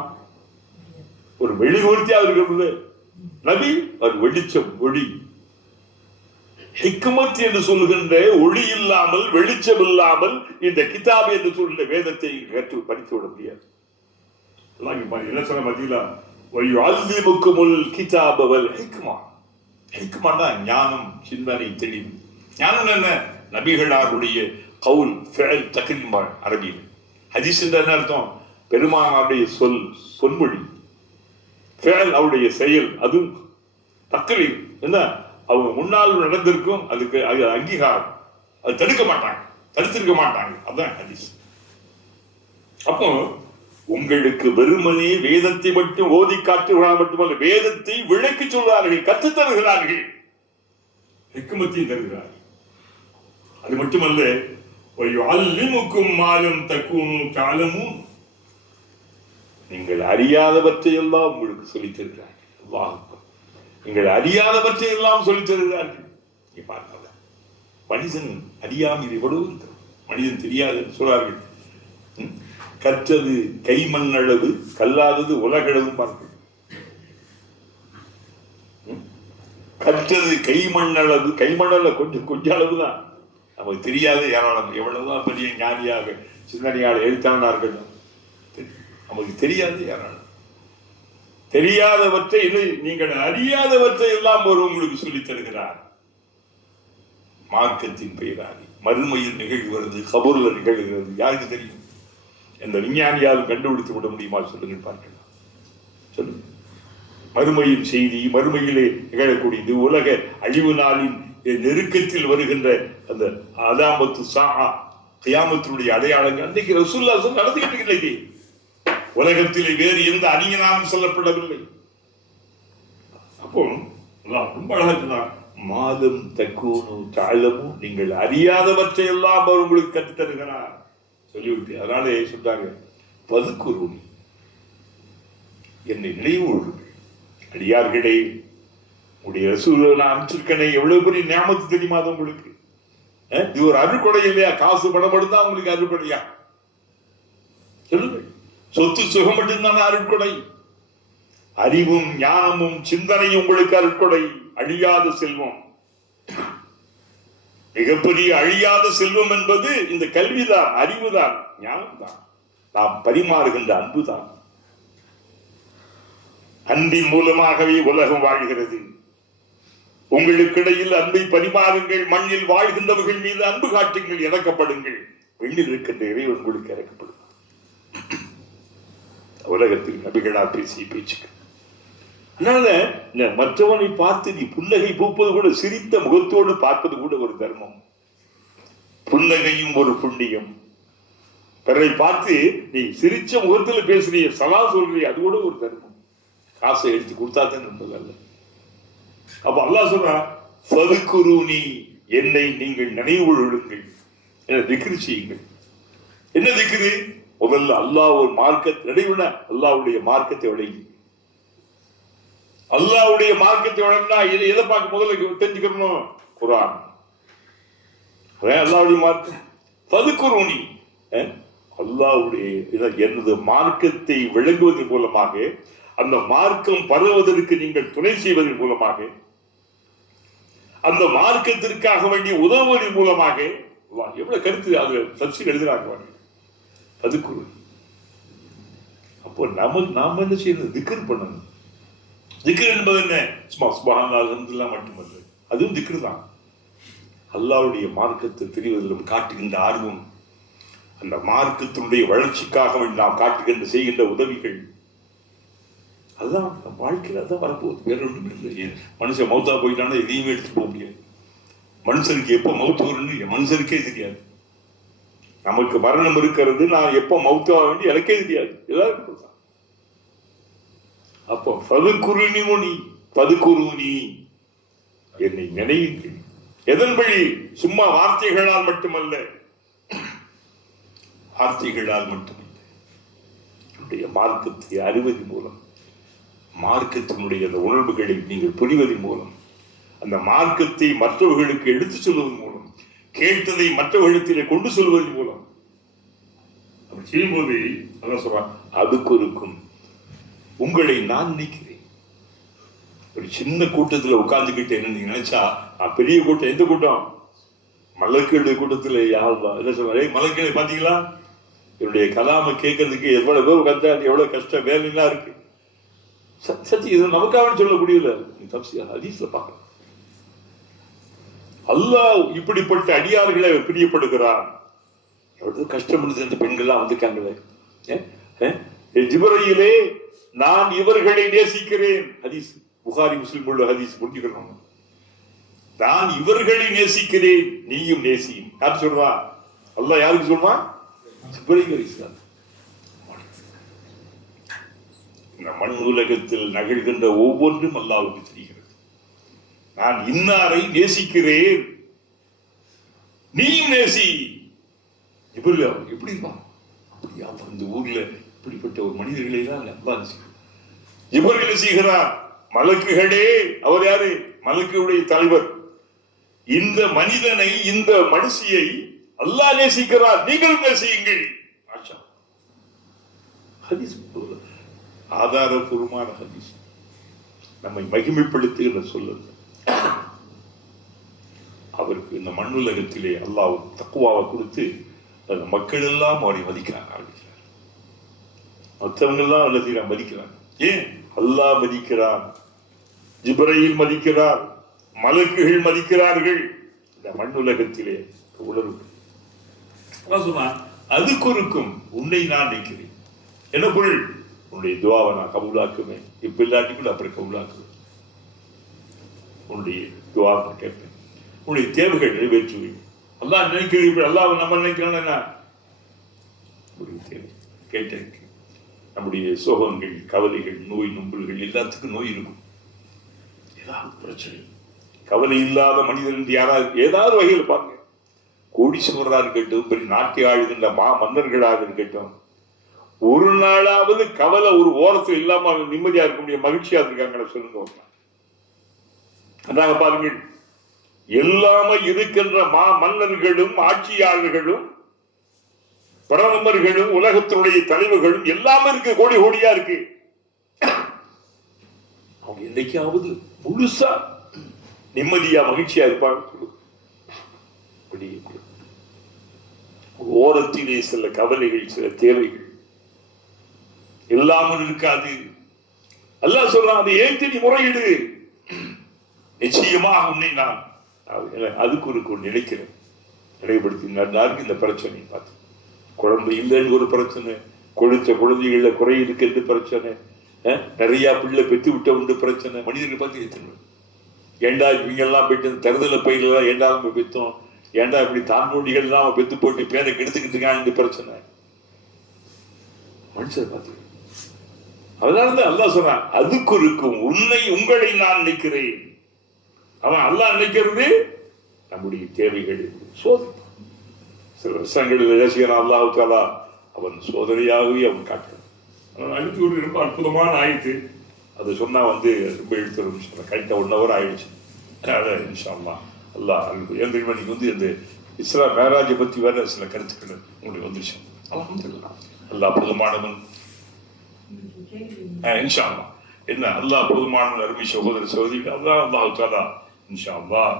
ஒரு மெழுகுவர்த்தியா இருக்கிறது. நபி அது வெளிச்சம், ஒளி. ஹிக்மத் என்று சொல்லுகின்ற ஒளி இல்லாமல், வெளிச்சம் இல்லாமல் இந்த கிதாப் என்று சொல்கிற வேதத்தை கற்று படித்து விட முடியாது. என்ன சொன்ன பார்த்தீங்களா? ஞானம், சிந்தனை, தெளிவு. ஞானம் என்ன? நபிகளாருடைய கவுல், ஃபெஅல், தக்ரீம் அரபியில். ஹதீஸ் என்ற என்ன அர்த்தம்? பெருமானாருடைய சொல், பொன்மொழி. ஃபெஅல் அவருடைய செயல், அதுவும் தக்ரீம் என்ன? அவங்க முன்னால் நடந்திருக்கும், அதுக்கு அது அங்கீகாரம். அது தடுக்க மாட்டாங்க, தடுத்திருக்க மாட்டாங்க. அதுதான் ஹதீஸ். அப்போ உங்களுக்கு வெறுமனே வேதத்தை மட்டும் ஓதி காட்டுகிறார் மட்டுமல்ல, வேதத்தை விளக்கி சொல்வார்கள், கற்றுத் தருகிறார்கள், ஹிக்மத்தையும் தருகிறார்கள். அது மட்டுமல்ல, நீங்கள் அறியாதவற்றை எல்லாம் உங்களுக்கு சொல்லித் தருகிறார்கள். நீங்கள் அறியாதவற்றை எல்லாம் சொல்லித் தருகிறார்கள். மனிதன் அறியாமல் எவ்வளவு இருக்கிறது. மனிதன் தெரியாது சொல்றார்கள். கற்றது கைமண்ணளவு, கல்லாதது உலகளவு. பார்க்க கற்றது கைமண்ணளவு, கைமண்ணளவு கொஞ்சம் அளவுதான். நமக்கு தெரியாது ஏராளம். எவ்வளவுதான் பெரிய ஞானியாக, சிந்தனையாளர், எழுத்தாளராக இருக்கட்டும், நமக்கு தெரியாது ஏராளம். தெரியாதவற்றை நீங்கள் அறியாதவற்றை எல்லாம் ஒரு உங்களுக்கு சொல்லித் தருகிறார். மார்க்கத்தின் பெயராக மறுமையில் நிகழ்கிறது, கபூர்ல நிகழ்கிறது. யாருக்கு தெரியும்? எந்த விஞ்ஞானியாலும் கண்டுபிடித்து விட முடியுமா? சொல்லுங்கள் பார்க்கலாம். சொல்லுங்க. மறுமையின் செய்தி, மறுமையிலே நிகழக்கூடியது, உலக அழிவு நாளின் நெருக்கத்தில் வருகின்ற அந்த அலாமத்து சாஆ, கியாமத்தினுடைய அடையாளங்கள் அன்றைக்கு ரசூலுல்லாஹ் ஸல்லல்லாஹு அலைஹி வஸல்லம் நடந்துகிட்டு. உலகத்திலே வேறு எந்த அணியினாலும் சொல்லப்படவில்லை. அப்போ ரொம்ப அழகா சொன்னார், மாதம் தக்கூனு தஅலமு, நீங்கள் அறியாதவற்றை எல்லாம் அவர் உங்களுக்கு கற்றுத் தருகிறார் சொல்லிவிட்டு. அதனாலே சொல்றாங்க, பதுக்குருணி, என்னை நினைவு அடியார்களே, உடைய ரசூலை நான் அனுப்பிச்சிருக்கேனே, எவ்வளவு பெரிய ஞாபகத்து தெரியுமா அது உங்களுக்கு? இது ஒரு அருள்கொடை இல்லையா? காசு பணம் மட்டும்தான் உங்களுக்கு அருள்கொடையா? சொல்லுங்க. சொத்து சுகம் மட்டும்தான் அருட்கொடை. அறிவும் ஞானமும் சிந்தனையும் உங்களுக்கு அருட்கொடை. அழியாத செல்வம், மிகப்பெரிய அழியாத செல்வம் என்பது இந்த கல்விதான், அறிவுதான், ஞானம்தான், நாம் பரிமாறுகின்ற அன்புதான். அன்பின் மூலமாகவே உலகம் வாழ்கிறது. உங்களுக்கிடையில் அன்பை பரிமாறுங்கள். மண்ணில் வாழ்கின்றவர்கள் மீது அன்பு காட்டுங்கள், இறக்கப்படுங்கள். வெண்ணில் இருக்கின்ற இறைவன் உங்களுக்கு இறக்கப்படும். உலகத்தில் நபிகளா பேசிய பேச்சுக்கள். அதனால மற்றவனை பார்த்து நீ புன்னகை பூப்பது கூட, சிரித்த முகத்தோடு பார்ப்பது கூட ஒரு தர்மம். புன்னகையும் ஒரு புண்ணியம், பிறரை பார்த்து நீ சிரிச்ச முகத்துல பேசுறிய, சலா சொல்றிய, அது கூட ஒரு தர்மம். காசை எடுத்து கொடுத்தா தான் நம்பல. அப்ப அல்லாஹ் சொல்றான், ஃபதுகுருனி, என்னை நீங்கள் நினைவு கொள்ளுங்கள், என்ன திக்ரு செய்யுங்கள். என்ன திக்ரு? முதல்ல அல்லாஹ் ஒரு மார்க்கத்தை நடைவுன, அல்லாஹ்வுடைய மார்க்கத்தை விளங்கி, அல்லாஹ்வுடைய மார்க்கத்தை விளங்கினா எதை பார்க்க முதல்ல தெரிஞ்சுக்கணும்? குர்ஆன். அல்லாஹ்வுடைய மார்க்கம். ஃபதுகுருனி, அல்லாஹ்வுடைய எனது மார்க்கத்தை விளங்குவதன் மூலமாக, அந்த மார்க்கம் பரவுவதற்கு நீங்கள் துணை செய்வதன் மூலமாக, அந்த மார்க்கத்திற்காக வேண்டிய உதவுவதன் மூலமாக, எவ்வளவு கருத்து அதுல தப்சீர் எழுதுறாங்க. அதுக்கு அப்போ நாம என்ன செய்யணும்? திக்ர் பண்ணணும். திக்ர் என்பது என்ன? சும்மா சுப்ஹானல்லாஹ் அல்ஹம்துலில்லாஹ் மட்டுமல்ல, அதுவும் திக்ர் தான். அல்லாஹ்வுடைய மார்க்கத்தை தெரிவதிலும் காட்டுகின்ற ஆர்வம், அந்த மார்க்கத்தினுடைய வளர்ச்சிக்காக நாம் காட்டுகின்ற செய்கின்ற உதவிகள், அதுதான் வாழ்க்கையில் அதான் வரப்போகுது. வேற ஒன்றும் இல்லை. மனுஷன் மௌத்தா போயிட்டானா எதையுமே எடுத்து போக முடியாது. மனுஷனுக்கு எப்போ மௌத்து வரும்னு மனுஷனுக்கே தெரியாது. நமக்கு மரணம் இருக்கிறது, நான் எப்போ மௌத்தா வேண்டி எனக்கே தெரியாது. எல்லாருக்கும் தான். அப்போ பதுகுருனி, என்னை நினைவுங்கள். எதன் வழி? சும்மா வார்த்தைகளால் மட்டுமல்ல, வார்த்தைகளால் மட்டுமல்ல, என்னுடைய மார்க்கத்தை அறிவதன் மூலம், மார்க்கத்தினுடைய அந்த உணர்வுகளை நீங்கள் புரிவதன் மூலம், அந்த மார்க்கத்தை மற்றவர்களுக்கு எடுத்துச் சொல்வதன் மூலம், கேட்டதை மற்றவர்களிடத்திலே கொண்டு சொல்வதன் மூலம் அவர் செய்யும்போது அதான் சொல்றான், அதுக்கு இருக்கும் உங்களை நான் நினைக்கிறேன். ஒரு சின்ன கூட்டத்தில் உட்கார்ந்துக்கிட்டு நீங்க நினைச்சா, பெரிய கூட்டம். எந்த கூட்டம்? மலக்குடைய கூட்டத்தில் யாழ்வா என்ன சொல்ற, மலக்களை பாத்தீங்களா? என்னுடைய கலாமை கேட்கறதுக்கு எவ்வளவு பேர் உட்கார்ந்தா எவ்வளவு கஷ்டம், வேலையெல்லாம் இருக்கு. சத்தி இது நமக்காக சொல்லக்கூடியல ஹதீஸ்ல பார்க்கலாம். அல்லாஹ் இப்படிப்பட்ட அடியார்களை பிரியப்படுகிறான். எவ்வளவு கஷ்டம் இருந்தது. அந்த பெண்கள்லாம் வந்திருக்காங்களே, ஜிப்ரீலே நான் இவர்களை நேசிக்கிறேன். ஹதீஸ் புகாரி முஸ்லிம் உள்ள ஹதீஸ் புரிஞ்சுக்கணும். நான் இவர்களை நேசிக்கிறேன், நீயும் நேசி. யார் சொல்றா? அல்லாஹ் யாருக்கு சொல்றான்? ஜிப்ரீல் அலைஹிஸ்ஸலாம். இந்த மண் உலகத்தில் நகழ்கின்ற ஒவ்வொன்றும் அல்லாஹ்வுக்கு தெரிகிறது. நான் இன்னாரை நேசிக்கிறேன், நீயும் நேசி. எப்படி இருப்பான்? அப்படியா இந்த ஊர்ல இப்படிப்பட்ட ஒரு மனிதர்களை தான் அன்பா ஜிப்ரீல் நேசிக்கிறார். மலக்குகளே, அவர் யாரு? மலக்குடைய தலைவர். இந்த மனிதனை, இந்த மனுஷியை அல்லாஹ் நேசிக்கிறார், நீங்கள் நேசியுங்கள். ஆதாரபூர்வமான ஹதீஸ், நம்மை மகிமைப்படுத்துகிற சொல்லுது. அவருக்கு இந்த மண்ணுலகத்திலே அல்லாஹ் தக்வாவை கொடுத்து அந்த மக்கள் எல்லாம் அவரை மதிக்கிறார். மற்றவங்க எல்லாம் எல்லாத்தையும் மதிக்கிறார். ஏன்? அல்லாஹ் மதிக்கிறார், ஜிப்ரீல் மதிக்கிறார், மலக்குகள் மதிக்கிறார்கள். இந்த மண்ணுலகத்திலே உணர்வு அதுக்கு இருக்கும் உன்னை நான் நிற்கிறேன். என்ன பொருள்? உன்னுடைய துவாவை நான் கபூலாக்குவேன். இப்ப இல்லாட்டிக்குள்ள அப்புறம் கபூலாக்குவேன். உன்னுடைய துவா நான் கேட்பேன், உன்னுடைய தேவைகள் நிறைவேற்றுவேன். அல்லாஹ் நினைக்கிறீர்கள், அல்லாஹ் நம்ம நினைக்கிறோம் என்ன? தேவை கேட்டேன். நம்முடைய சோகங்கள், கவலைகள், நோய் நொம்பல்கள், எல்லாத்துக்கும் நோய் இருக்கும். ஏதாவது பிரச்சனை, கவலை இல்லாத மனிதன் யாராவது ஏதாவது வகையில் பாருங்க. கோடீஸ்வரராக இருக்கட்டும், பெரிய நாட்டை ஆளுகின்ற மன்னர்களாக இருக்கட்டும், ஒரு நாளாவது கவலை ஒரு ஓரத்தில் இல்லாம நிம்மதியா இருக்க முடியும், மகிழ்ச்சியா இருக்காங்க. சொல்லுங்க பாருங்கள். எல்லாம இருக்கின்ற மன்னர்களும் ஆட்சியாளர்களும் பிரதமர்களும் உலகத்தினுடைய தலைவர்களும் எல்லாமே இருக்கு, கோடி கோடியா இருக்கு. அவங்க என்னைக்காவது முழுசா நிம்மதியா மகிழ்ச்சியா இருப்பாங்க? ஓரத்திலே சில கவலைகள், சில தேவைகள் இல்லாமல் இருக்காது. அல்லாஹ் சொல்றான், அதை ஏற்று நீ முறையிடு, நிச்சயமாக உன்னை நான் அதுக்கு ஒரு நினைக்கிறேன். நிலைப்படுத்தி இந்த பிரச்சனை பார்த்து, குழந்தை இல்லைன்னு ஒரு பிரச்சனை, கொழுத்த குழந்தைகள குறை இருக்கு பிரச்சனை, நிறைய பிள்ளை பெத்து விட்ட பிரச்சனை. மனிதர்கள் பார்த்து எத்தனை ஏண்டா இவங்க எல்லாம் போயிட்டு தருதல பயில ஏண்டா நம்ம பெத்தோம், ஏண்டா இப்படி தான்மொழிகள் எல்லாம் பெத்து போட்டு பேரை கெடுத்துக்கிட்டு இருக்காங்க. இந்த பிரச்சனை மனுஷரை பார்த்து. அதனாலதான் அல்லாஹ் சொல்றான், அதுக்கு இருக்கும் உங்களை நான் நினைக்கிறேன். அவன் அல்லாஹ் நினைக்கிறது நம்முடைய தேவைகள் சோதிப்பான். சில வருஷங்களில் யோசிக்கிறான் அல்லாஹ் தாலா அவன் சோதனையாகவே அவன் காட்டுறான். அடுத்து ஒரு ரொம்ப அற்புதமான ஆயிடுச்சு. அது சொன்னா ரொம்ப எழுத்து கரெக்டாக 1 hour ஆயிடுச்சு. அதான் இன்ஷா அல்லாஹ் அல்லாஹ் இன்னைக்கு இந்த இஸ்ரா மேராஜை பற்றி வேற சில கருத்துக்கள் உங்களுக்கு வந்துருச்சு. அல்ஹம்துலில்லாஹ் அல்லாஹ் அற்புதமானவன். இன்ஷா அல்லாஹ் என்ன அல்லாஹ் அற்புதமானவன். அருமை சகோதர சகோதரி அல்லாஹ் தாலா இன்ஷா அல்லாஹ்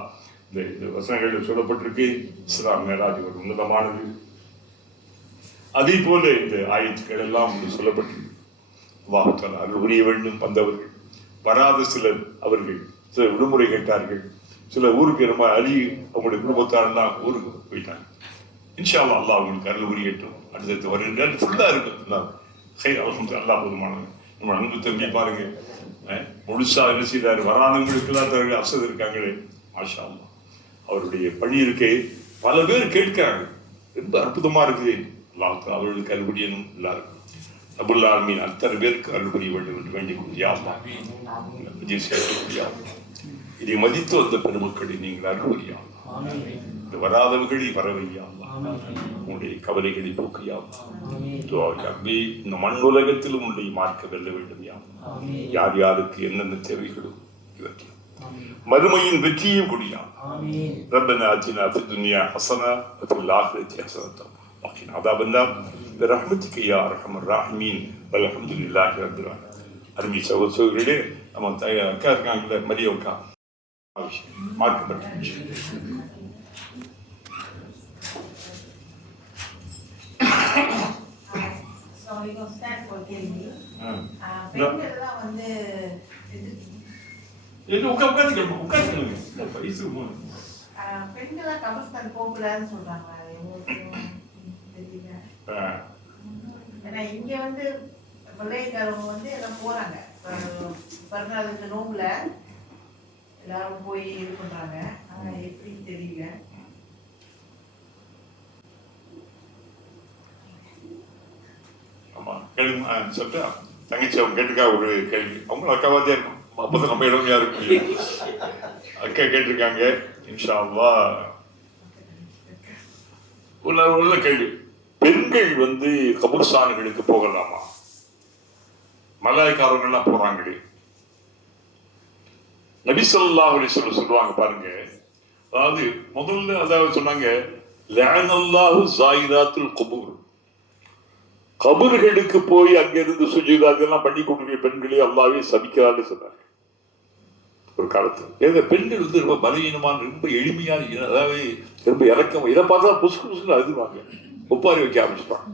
இந்த வசனங்களில் சொல்லப்பட்டிருக்கு. இஸ்ரா மேராஜ் ஒரு உன்னதமானது. அதே போல இந்த ஆயத்துக்கள் எல்லாம் சொல்லப்பட்டிருக்கு. அல்லாஹ் தாலா அருள் புரிய வேண்டும். வந்தவர்கள் வராத சிலர் அவர்கள் சில விடுமுறை கேட்டார்கள். சில ஊருக்கு நம்ம அவங்களுடைய குடும்பத்தாரெல்லாம் ஊருக்கு போயிட்டாங்க. இன்ஷா அல்லாஹ் அல்லாஹ் அவங்களுக்கு அருள் புரியட்டும். அடுத்தடுத்து வருகின்ற ஃபுல்லாக இருக்கும். அல்லாஹ் போதுமானது. நம்ம அன்பு தம்பி பாருங்க முழுசா என்ன செய்தாரு. வராதவங்களுக்கு எல்லாம் அசது இருக்காங்களே மாஷா அல்லாஹ். அவருடைய பணி இருக்கே பல பேர் கேட்கிறாங்க. ரொம்ப அற்புதமா இருக்குது. அல்லாஹ் அவர்களுக்கு அருள் புரியணும். எல்லாருக்கும் ரப்புல் ஆலமீன் அத்தனை பேருக்கு அருள் புரிய வேண்டும் என்று வேண்டிக் கொள்ளியா இதை மதித்து வந்த பெருமக்களை நீங்கள் அருள் புரியா. இந்த வராதவர்களை வரவையா. உன்னுடைய கவலைகளை போக்கியா. இந்த மண் உலகத்திலும் உன்னுடைய மார்க்க வெல்ல வேண்டும். யார் யாருக்கு என்னென்ன தேவைகளோ இவற்றை மறுமையின் வெற்றியும் கொடியா. ரப்பனா ஆத்தினா ஃபித் துன்யா ஹஸனா வ ஃபில் ஆখিরাতি ஹஸனத்தம் வ கினா அஸாபன்னார் பிரஹ்மத்திக யா அர்ஹமர் ராஹிமீன் வல்ஹம்துலில்லாஹி ரப்பில் ஆலமீன். அருமை சகோதரர்களே, நம்ம அக்கா இருக்காங்கல்ல மரியம் அக்கா மார்க் பற்றி பெண்கள் கபஸ்தான் போகக்கூடாதுன்னு சொல்றாங்க. ஏன்னா இங்க பிள்ளைக்காரவங்க எல்லாம் போறாங்க. பிறநாளுக்கு நோம்புல எல்லாரும் போய் இது பண்றாங்க. ஆனா எப்படின்னு தெரியல. ஆமா கேளுங்க சொல்லிட்டு தங்கச்சி அவங்க கேட்டிருக்கா ஒரு கேள்வி. அவங்க அக்காவாதே இருக்கும். அப்பதான் நம்ம இடம் யாருக்கு அக்கா கேட்டிருக்காங்க. இன்ஷா அல்லாஹ் உள்ள கேள்வி. பெண்கள் கபர்ஸ்தான்களுக்கு போகலாமா? மலாய்க்காரங்கள்லாம் போறாங்களே. நபி ஸல்லல்லாஹு அலைஹி வஸல்லம் சொல்லுவாங்க பாருங்க. அதாவது சொன்னாங்க லஅனல்லாஹு ஸாயிராத்துல் குபூர். கபர்களுக்கு போய் அங்கிருந்து சுஜூத் அதெல்லாம் பண்ணி கொண்டிருக்கிற பெண்களே அல்லாஹ்வே சபிக்கிறான்னு சொன்னாங்க ஒரு காலத்துல. பெண்கள் ரொம்ப பலவீனமான, ரொம்ப எளிமையான, அதாவது ரொம்ப இறக்கம். இதை பார்த்தா புசுக்கு புசுக்கு அழுதுவாங்க, ஒப்பாரி வைக்க ஆரம்பிச்சுப்பாங்க.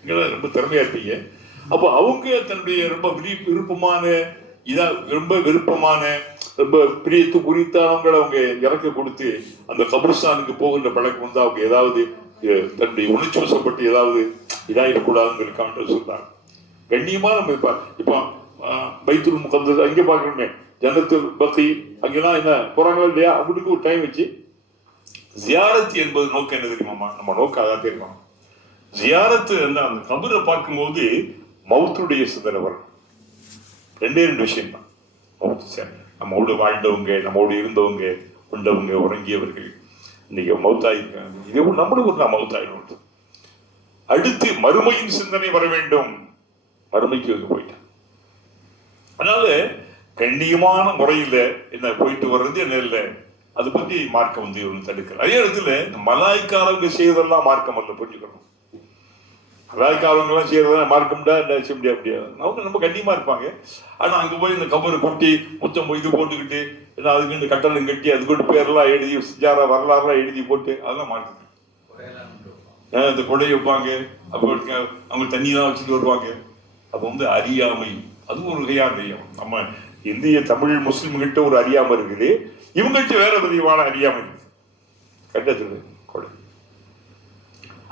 நீங்களாம் ரொம்ப திறமையா இருப்பீங்க. அப்போ அவங்க தன்னுடைய ரொம்ப விருப்பமான ரொம்ப விருப்பமான ரொம்ப பிரியத்து குறித்தானவங்களை அவங்க இறக்க கொடுத்து அந்த கபர்ஸ்தானுக்கு போகின்ற பழக்கம் வந்து அவங்க ஏதாவது தன்னுடைய உணர்ச்சி வசப்பட்டு ஏதாவது இதாயிடக்கூடாதுங்கிறதுக்காக சொல்றாங்க. கண்ணியமா நம்ம இப்போ பைத்துல் முகத்தஸ் அங்கே பார்க்கணுமே, ஜன்னத்துல் பக்கி அங்கெல்லாம் என்ன போறாங்களா இல்லையா? அவங்களுக்கு ஒரு டைம் வச்சு ஜியாரத் என்பது நோக்கம் என்ன தெரியுமாமா? நம்ம நோக்கம் அதான் தெரியுமா? ஜியாரத்து அந்த கபரை பார்க்கும்போது மவுத்துடைய சிந்தனை வரும். 2 விஷயம் தான். நம்மோடு வாழ்ந்தவங்க, நம்மோடு இருந்தவங்க, உண்டவங்க, உறங்கியவர்கள் இன்னைக்கு மவுத்தாயிருக்காங்க. இதே நம்மளும் ஒரு மவுத்தாயிடும். அடுத்து மறுமையின் சிந்தனை வர வேண்டும். மறுமைக்கு போயிட்டேன். அதனால கண்ணியமான முறையில என்ன போயிட்டு வர்றது என்ன இல்லை, அதை பத்தி மார்க்கம் வந்து தடுக்கல. அதே இடத்துல மலாய்க்காரங்க செய்யறதெல்லாம் மார்க்கம் அல்ல, புரிஞ்சுக்கணும். மலாய்க்காரங்க எல்லாம் செய்யறதெல்லாம் மார்க்கம்டா என்ன செய்ய முடியாது. அவங்க ரொம்ப கண்ணியமா இருப்பாங்க. ஆனா அங்க போய் இந்த கபரை கொட்டி முத்தம் இது போட்டுக்கிட்டு அதுக்கு இந்த கட்டணம் கட்டி அதுக்கு பேரெல்லாம் எழுதி சிஜாரா வரலாறுலாம் எழுதி போட்டு அதெல்லாம் மார்க்கம். இந்த கொடை வைப்பாங்க, அப்போ அவங்க தண்ணி தான் வச்சுட்டு வருவாங்க. அப்போ வந்து அறியாமை, அதுவும் ஒரு வகையான அறியாமை. நம்ம இந்திய தமிழ் முஸ்லிம்கிட்ட ஒரு அறியாமை இருக்குது, இவங்கள்ட்ட வேற விதமான அறியாமை இருக்குது. கட்டத்துல கொடை.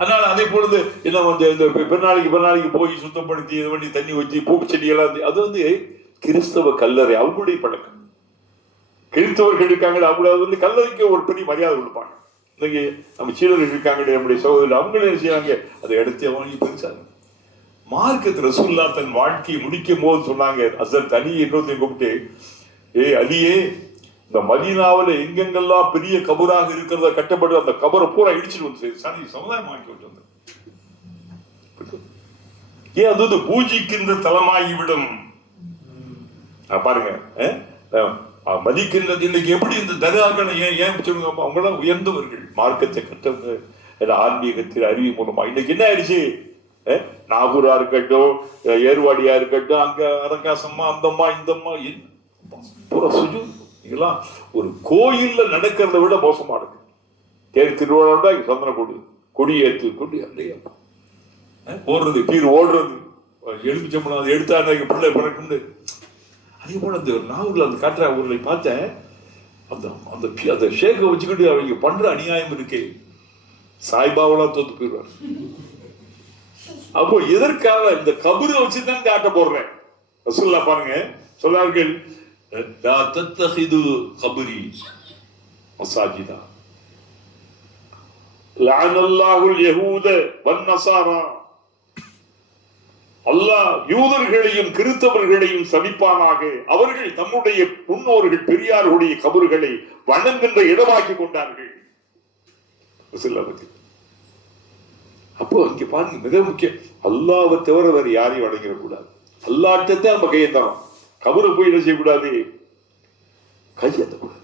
அதனால அதே பொழுது என்ன வந்து இந்த பெருநாளைக்கு போய் சுத்தப்படுத்தி இது பண்ணி தண்ணி வச்சு பூச்செடியெல்லாம் அது வந்து கிறிஸ்தவ கல்லறை, அவங்களுடைய பழக்கம். கிறிஸ்தவர்கள் இருக்காங்க, அவங்க வந்து கல்லறைக்கு ஒரு பெரிய மரியாதை கொடுப்பாங்க. இன்னைக்கு நம்ம சீனர்கள் இருக்காங்க, நம்முடைய சகோதரர்கள், அவங்களும் என்ன செய்வாங்க, அதை எடுத்து அவங்க பெருசாங்க. மார்க்கத்தில் ரசூலுல்லாஹ் தன் வாழ்க்கையை முடிக்கும் போது சொன்னாங்க, ஹஸரத் அலி இன்னொருத்தையும் கூப்பிட்டு, அலியே, இந்த மதீனாவில் எங்கெங்கெல்லாம் பெரிய கபராக இருக்கிறத கட்டப்பட்டு அந்த கபரை பூரா இடிச்சுட்டு வந்து சரி சமுதாயம் வாங்கி கொண்டு வந்து ஏன் அது பூஜிக்கின்ற தலமாகிவிடும். பாருங்க, மதிக்கின்றது இன்னைக்கு எப்படி இந்த தர்காக்களை ஏன் சொல்லுங்க, அவங்களாம் உயர்ந்தவர்கள், மார்க்கத்தை கற்றவங்க, ஆன்மீகத்தில் அறிவு மூலமா. இன்னைக்கு என்ன ஆயிடுச்சு, நாகூரா இருக்கட்டும், ஏர்வாடியா இருக்கட்டும், அங்க அரங்காசம்மா, அந்தம்மா, இந்தம்மா, இதெல்லாம் ஒரு கோயில்ல நடக்கிறத விட மோசமா இருக்கு. தேர் திருவிழா சந்தன கொடு, கொடி ஏற்று கொடி போடுறது, கீழ் ஓடுறது, எலுமிச்சம்பளம் அதை எடுத்தா பிள்ளை பிறக்குண்டு. அதே போல அந்த நாகூர்ல அந்த காட்டுற ஊர்ல பார்த்தேன், அந்த அந்த அந்த ஷேக்கை வச்சுக்கிட்டு அவங்க பண்ற அநியாயம் இருக்கு. சாய்பாவெல்லாம் தோத்து போயிடுவார். அப்போ எதற்காக இந்த கபரை வச்சுதான் காட்ட போடுறேன். ரசூலுல்லாஹ் பாருங்க சொன்னார்கள், லா தத்தஹிது கபரி மசாஜிதா லஅனல்லாஹுல் யஹூத வன் நஸாரா. அல்லாஹ் யூதர்களையும் கிறிஸ்தவர்களையும் சபிப்பானாக. அவர்கள் தம்முடைய முன்னோர்கள் பெரியார்களுடைய கபறுகளை வணங்குகின்ற இடமாக்கி கொண்டார்கள். அப்போ இங்க பாருங்க, மிக முக்கியம், அல்லாஹ்வை தவிர வேற யாரையும் வணங்கிடக்கூடாது. அல்லாஹ்ட்டே நம்ம கையேந்தணும். கபரை போய் என்ன செய்யக்கூடாது, கையேந்தக்கூடாது.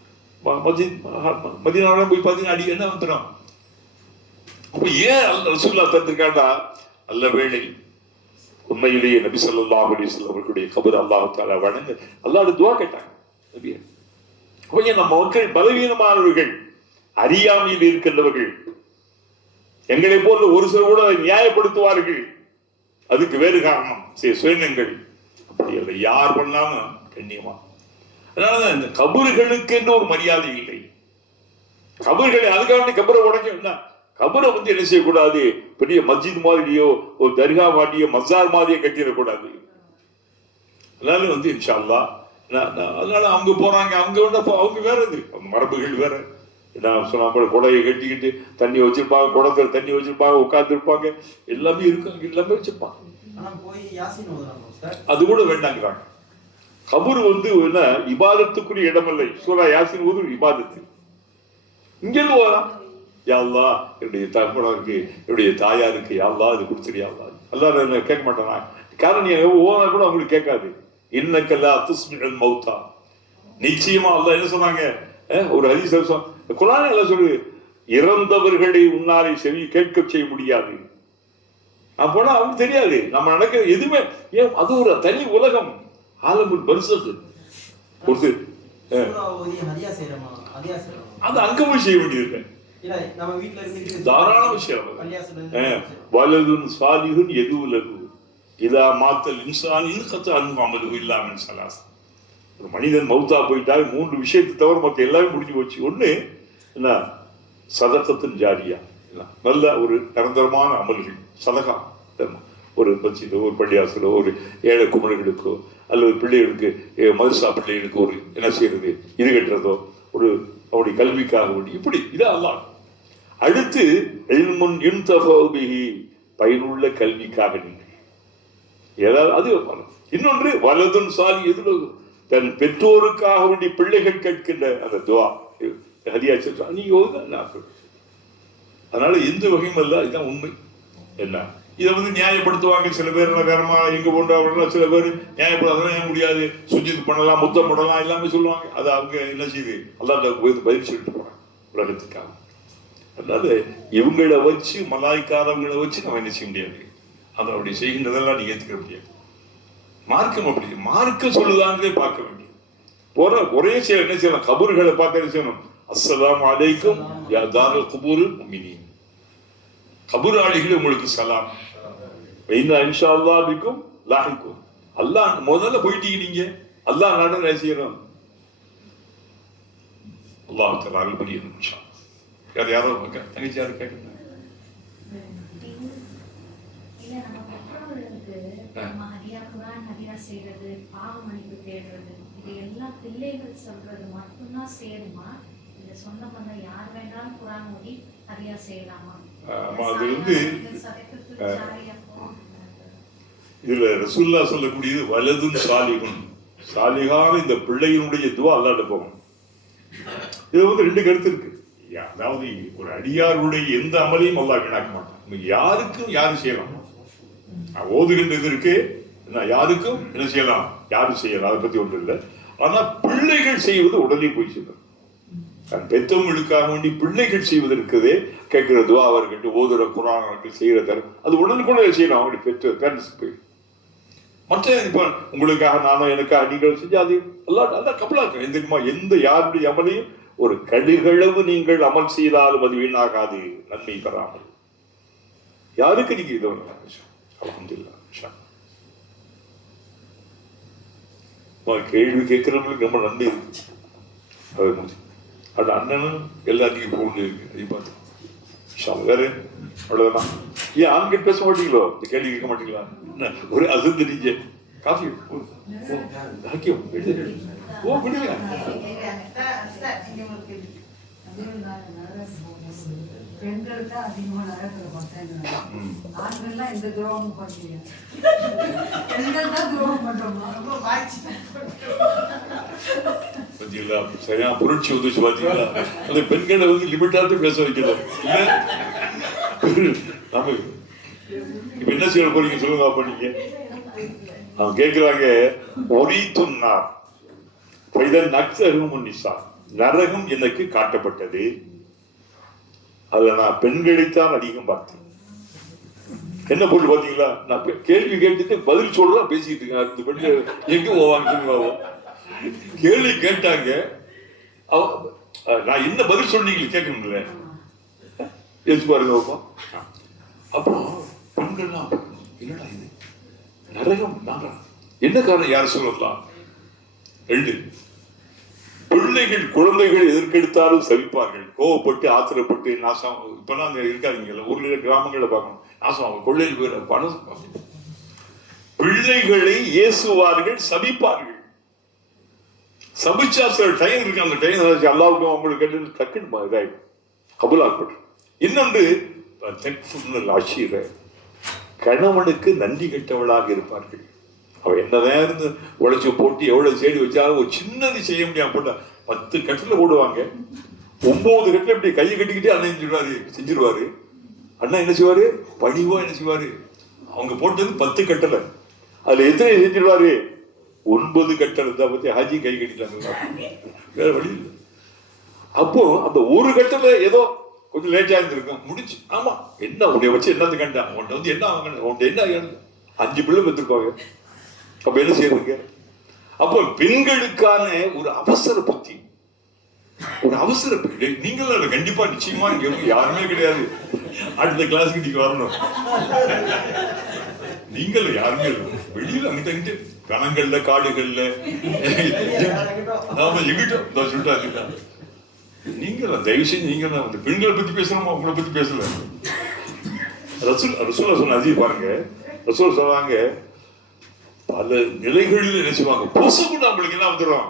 மதீனாவுல போய் பார்த்தீங்கன்னா அடி என்ன வந்துடும். அப்ப ஏன் ரசூலுல்லாஹ் தந்திருக்காண்டா, அல்ல வேளை உண்மையிலேயே நபி ஸல்லல்லாஹு அலைஹி வஸல்லம் அவர்களுடைய கபர் அல்லாஹ் தஆலா வணங்க அல்லாஹ்வுடைய துஆ கேட்டாங்க. நபியே, கொஞ்சம் நம்ம மக்கள் பலவீனமானவர்கள், அறியாமையில் இருக்கின்றவர்கள், எங்களை போல ஒரு சிலர் கூட நியாயப்படுத்துவார்கள். அதுக்கு வேறு காரணம் சுயநங்கள். அப்படி இல்லை, யார் பண்ணாலும் கண்ணியமா. அதனாலதான் இந்த கபர்களுக்கு என்று ஒரு மரியாதை இல்லை. கபர்களை அதுக்காக கபரை உடைக்க, கபரை வந்து என்ன செய்யக்கூடாது, பெரிய மஸ்ஜித் மாதிரியோ ஒரு தர்கா மாதிரியோ மஸார் மாதிரியோ கட்டிடக்கூடாது. அதனால வந்து இன்ஷா அல்லாஹ், அதனால அவங்க போறாங்க, அவங்க வேற இது, அவங்க மரபுகள் வேற. நான் சொன்னா கூட குடையை கட்டிக்கிட்டு தண்ணி வச்சிருப்பாங்க, குடத்துல தண்ணி வச்சிருப்பாங்க, உட்கார்ந்து இருப்பாங்க, எல்லாமே இருக்கும், எல்லாமே வச்சிருப்பாங்க. அது கூட வேண்டாங்கிறாங்க. கபர் வந்து என்ன இபாதத்துக்குரிய இடம் இல்லை. சூரா யாசின் ஓது இபாதத்து. இங்கிருந்து போகலாம், யா அல்லாஹ் என்னுடைய தகப்பனருக்கு என்னுடைய தாயாருக்கு யா அல்லாஹ் இது கொடுத்துரு, அல்லாஹ் கேட்க மாட்டானா. காரணம் நீ ஓனா கூட அவங்களுக்கு கேட்காது. இன்னக்கல்லா துஸ்மிஉல் மௌத்தா. நிச்சயமா அல்லாஹ் என்ன சொன்னாங்க, ஒரு ஹதீஸ் குர்ஆன் எல்லாம் சொல்லு, இறந்தவர்களை உன்னாலே செவி கேட்க செய்ய முடியாது. அப்போனா அவங்களுக்கு தெரியாது நம்ம நடக்கிற எதுவுமே. ஏன் அது ஒரு தனி உலகம், ஆலமுல் பர்ஸக். கொடுத்து அது அங்க போய் செய்ய வேண்டியது தாராள விஷயம். வலதுன் சாலிஹுன் யதுலகு இதா மாத்தல் இன்சானின் கத அன்வாமலு இல்லாமன் சலாஸ். ஒரு மனிதன் மௌத்தா போயிட்டால் 3 விஷயத்தை தவிர மற்ற எல்லாமே முடிஞ்சு போச்சு. ஒண்ணு என்ன, சதகத்தின் ஜாரியா, நல்ல ஒரு நிரந்தரமான அமல்கள், சதகா, ஒரு மஸ்ஜிதோ ஒரு பள்ளியாசலோ ஒரு ஏழை குமரர்களுக்கோ அல்லது பிள்ளைகளுக்கு மதரசா பிள்ளைகளுக்கு ஒரு என்ன செய்யறது, இது கட்டுறதோ, ஒரு அவருடைய கல்விக்காக வேண்டி, இப்படி இதான் அல்லாஹ். அடுத்து இல்முன் யுன்தஃபஉ பிஹி, பயனுள்ள கல்விக்காக நீங்கள் ஏதாவது அது. இன்னொன்று வலதுன் சாலி எதுலகு, தன் பெற்றோருக்காக வேண்டி பிள்ளைகள் கேட்கின்ற அந்த துவா ஹதியா சென்றா நீங்க நான் சொல்றேன். அதனால எந்த வகையும் அல்ல, இதுதான் உண்மை. என்ன இதை வந்து நியாயப்படுத்துவாங்க சில பேர், வேறமா எங்க போன்றவர்கள் சில பேர் நியாயப்படுத்த முடியாது, சுஜித் பண்ணலாம், முத்தம் பண்ணலாம், எல்லாமே சொல்லுவாங்க. அது அவங்க என்ன செய்யுது, அல்லாஹ் போய் பதில் சொல்லிட்டு போறாங்க உலகத்துக்காக. அதனால இவங்களை வச்சு மலாய்க்காரவங்களை வச்சு நம்ம என்ன செய்ய முடியாது, அதை அப்படி செய்கின்றதெல்லாம் நீங்க ஏற்றுக்க முடியாது. மார்க்கம் அப்படி, மார்க்க சொல்லுதான்றதே பார்க்க வேண்டியது. ஒரே செய்ய என்ன செய்யலாம், கபூர்களை பார்த்து என்ன செய்யணும், அஸ்ஸலாமு அலைக்கும் யா தாரல் குபூருல் முஃமினீன், கபூராளிகள் உங்களுக்கு சலாம், இன்ஷா அல்லாஹ் பிக்கும் லாஹிக்கும். அல்லாஹ் முதல்ல போயிட்டீங்க, நீங்க அல்லாஹ் நாடு என்ன செய்யணும், அல்லாஹ் தஆலா அருள் புரியணும் இன்ஷா அல்லாஹ். யாரோ தங்கச்சி யாரும் கேட்குறாங்க, செய்யறது, பாவமணிப்பு தேடுறது, இது எல்லாம் பிள்ளைகள் சொல்றது மட்டும்தான் சேருமா? இந்த சொந்த பண்ண யார் வேண்டாலும் குரான் ஓதி ஹரியா செய்யலாமா? அது வந்து இதுல ரசூல்லா சொல்லக்கூடியது வலதும் சாலிகும், சாலிகான இந்த பிள்ளையினுடைய துவா அல்லாஹ்ட்ட போகும். இது வந்து ரெண்டு கருத்து இருக்கு. அதாவது ஒரு அடியாருடைய எந்த அமலையும் அல்லாஹ் வீணாக்க மாட்டான். யாருக்கும் யாரும் செய்யலாம், ஓதுகின்றது இருக்கு, யாருக்கும் என்ன செய்யலாம், யாரும் செய்யலாம், அதை பத்தி ஒன்றும் இல்லை. ஆனா பிள்ளைகள் செய்வது உடனே போய் செய்யணும். பெற்றவங்களுக்காக வேண்டி பிள்ளைகள் செய்வது இருக்குதே, கேட்கிற துவா அவர்கிட்ட, ஓதுற குரான் செய்யற தரம், அது உடனுக்குள்ள செய்யலாம். அவங்களுடைய பெற்ற பேரண்ட்ஸ் போய் மற்ற இப்ப உங்களுக்காக நானும் எனக்காக நீங்கள் செஞ்சு அது எல்லாம் கபலாக்க தெரியுமா. எந்த யாருடைய அமலையும் ஒரு கடுகளவு நீங்கள் அமல் செய்தாலும் அது வீணாகாது, நன்மை பெறாமல். யாருக்கு நீங்க இது அல்ஹம்துலில்லாஹ். கேள்வி கேட்கிறவங்களுக்கு ரொம்ப நன்மை இருக்கு. அது அண்ணனும் எல்லாத்தையும் போன் இருக்கு பார்த்து வேற அவ்வளவுதான். ஏன் ஆண்கள் பேச மாட்டீங்களோ, இந்த கேள்வி கேட்க மாட்டீங்களா? ஒரு அசந்து நீங்க காஃபி ஓ விடுங்க. பெண்கள் தான் அதிகமா நடக்கிற மாட்டாங்க, ஆண்கள்லாம் எந்த துரோகமும் பண்ணீங்க, பெண்கள் தான் துரோகம் பண்றோமா, ரொம்ப வாய்ச்சி பாத்தீங்களா, சரியா புரட்சி வந்துச்சு பாத்தீங்களா. அந்த பெண்களை வந்து லிமிட்டாட்டு பேச வைக்கணும். நம்ம இப்ப என்ன செய்ய போறீங்க சொல்லுங்க அப்ப நீங்க. அவங்க கேட்கிறாங்க, ஒரீத்துன்னார் பைதன் நக்ஸரும் நிசா, நரகம் எனக்கு காட்டப்பட்டது, அதுல நான் பெண்களைத்தான் அதிகம் பார்த்தேன். என்ன போட்டு பாத்தீங்களா, நான் கேள்வி கேட்டுட்டு பதில் சொல்றேன் பேசிட்டு இருக்கேன். அந்த பெண்கள் எங்க போவாங்க, கேள்வி கேட்டாங்க, நான் என்ன பதில் சொன்னீங்க கேட்கணும்ல, யோசிச்சு பாருங்க. அப்போ பெண்கள்லாம் என்னடா இது நரகம், நாரா என்ன காரணம், யார் சொல்லலாம். ரெண்டு, பிள்ளைகள் குழந்தைகள் எதற்கெடுத்தாலும் சவிப்பார்கள், கோவப்பட்டு ஆத்திரப்பட்டு நாசம். இப்பெல்லாம் இருக்காதீங்கல்ல, ஊர்ல கிராமங்கள்ல பார்க்கணும், நாசம் அவங்க கொள்ளையில் போயிட பணம். பிள்ளைகளை ஏசுவார்கள், சபிப்பார்கள். சபிச்சா சில டைம் இருக்கு, அந்த டைம் அல்லாவுக்கும் அவங்களுக்கு கேட்டு டக்குன்னு இதாயிடும், கபுலாக்கப்பட்டு. இன்னொன்று ஆட்சியில கணவனுக்கு நன்றி கெட்டவளாக இருப்பார்கள். அவ என்னதான் இருந்து உழைச்சு போட்டு எவ்வளவு சேடி வச்சாலும் ஒரு சின்னது செய்ய முடியாம போட்டா 10 கட்டில போடுவாங்க, 9 கட்டில இப்படி கையை கட்டிக்கிட்டே அண்ணன் செஞ்சிருவாரு. அண்ணா என்ன செய்வாரு, பணிவா என்ன செய்வாரு, அவங்க போட்டது 10 கட்டளை, அதுல எத்தனை செஞ்சிருவாரு, 9 கட்டளை தான் பத்தி ஹாஜி கை கட்டிட்டாங்க, வேற வழி இல்லை. அப்போ அந்த ஒரு கட்டளை ஏதோ கொஞ்சம் லேட்டா இருந்திருக்கும், முடிச்சு. ஆமா, என்ன உடைய வச்சு என்னது கண்டான், உன்ட்ட வந்து என்ன வாங்க, உன்ட்ட என்ன 5 பிள்ளை பெற்றிருக்காங்க, அப்ப என்ன செய்யறதுங்க. அப்போ பெண்களுக்கான ஒரு அவசர புத்தி, ஒரு அவசர நீங்கள் கண்டிப்பா நிச்சயமா இங்க யாருமே கிடையாது, அடுத்த கிளாஸுக்கு நீங்க வரணும். நீங்கள் யாருமே வெளியில அங்கிட்ட கணங்கள்ல காடுகள்ல நாம எங்கிட்ட சொல்லிட்டா. நீங்க தயவு செஞ்சு நீங்க அந்த பெண்களை பத்தி பேசணுமா, உங்களை பத்தி பேசல. ரசூலா சொன்ன அதிகம் பாருங்க, ரசூலா சொல்றாங்க, பல நிலைகளில் என்ன செய்வாங்க, பொசுக்கு நம்மளுக்கு என்ன வந்துடும்,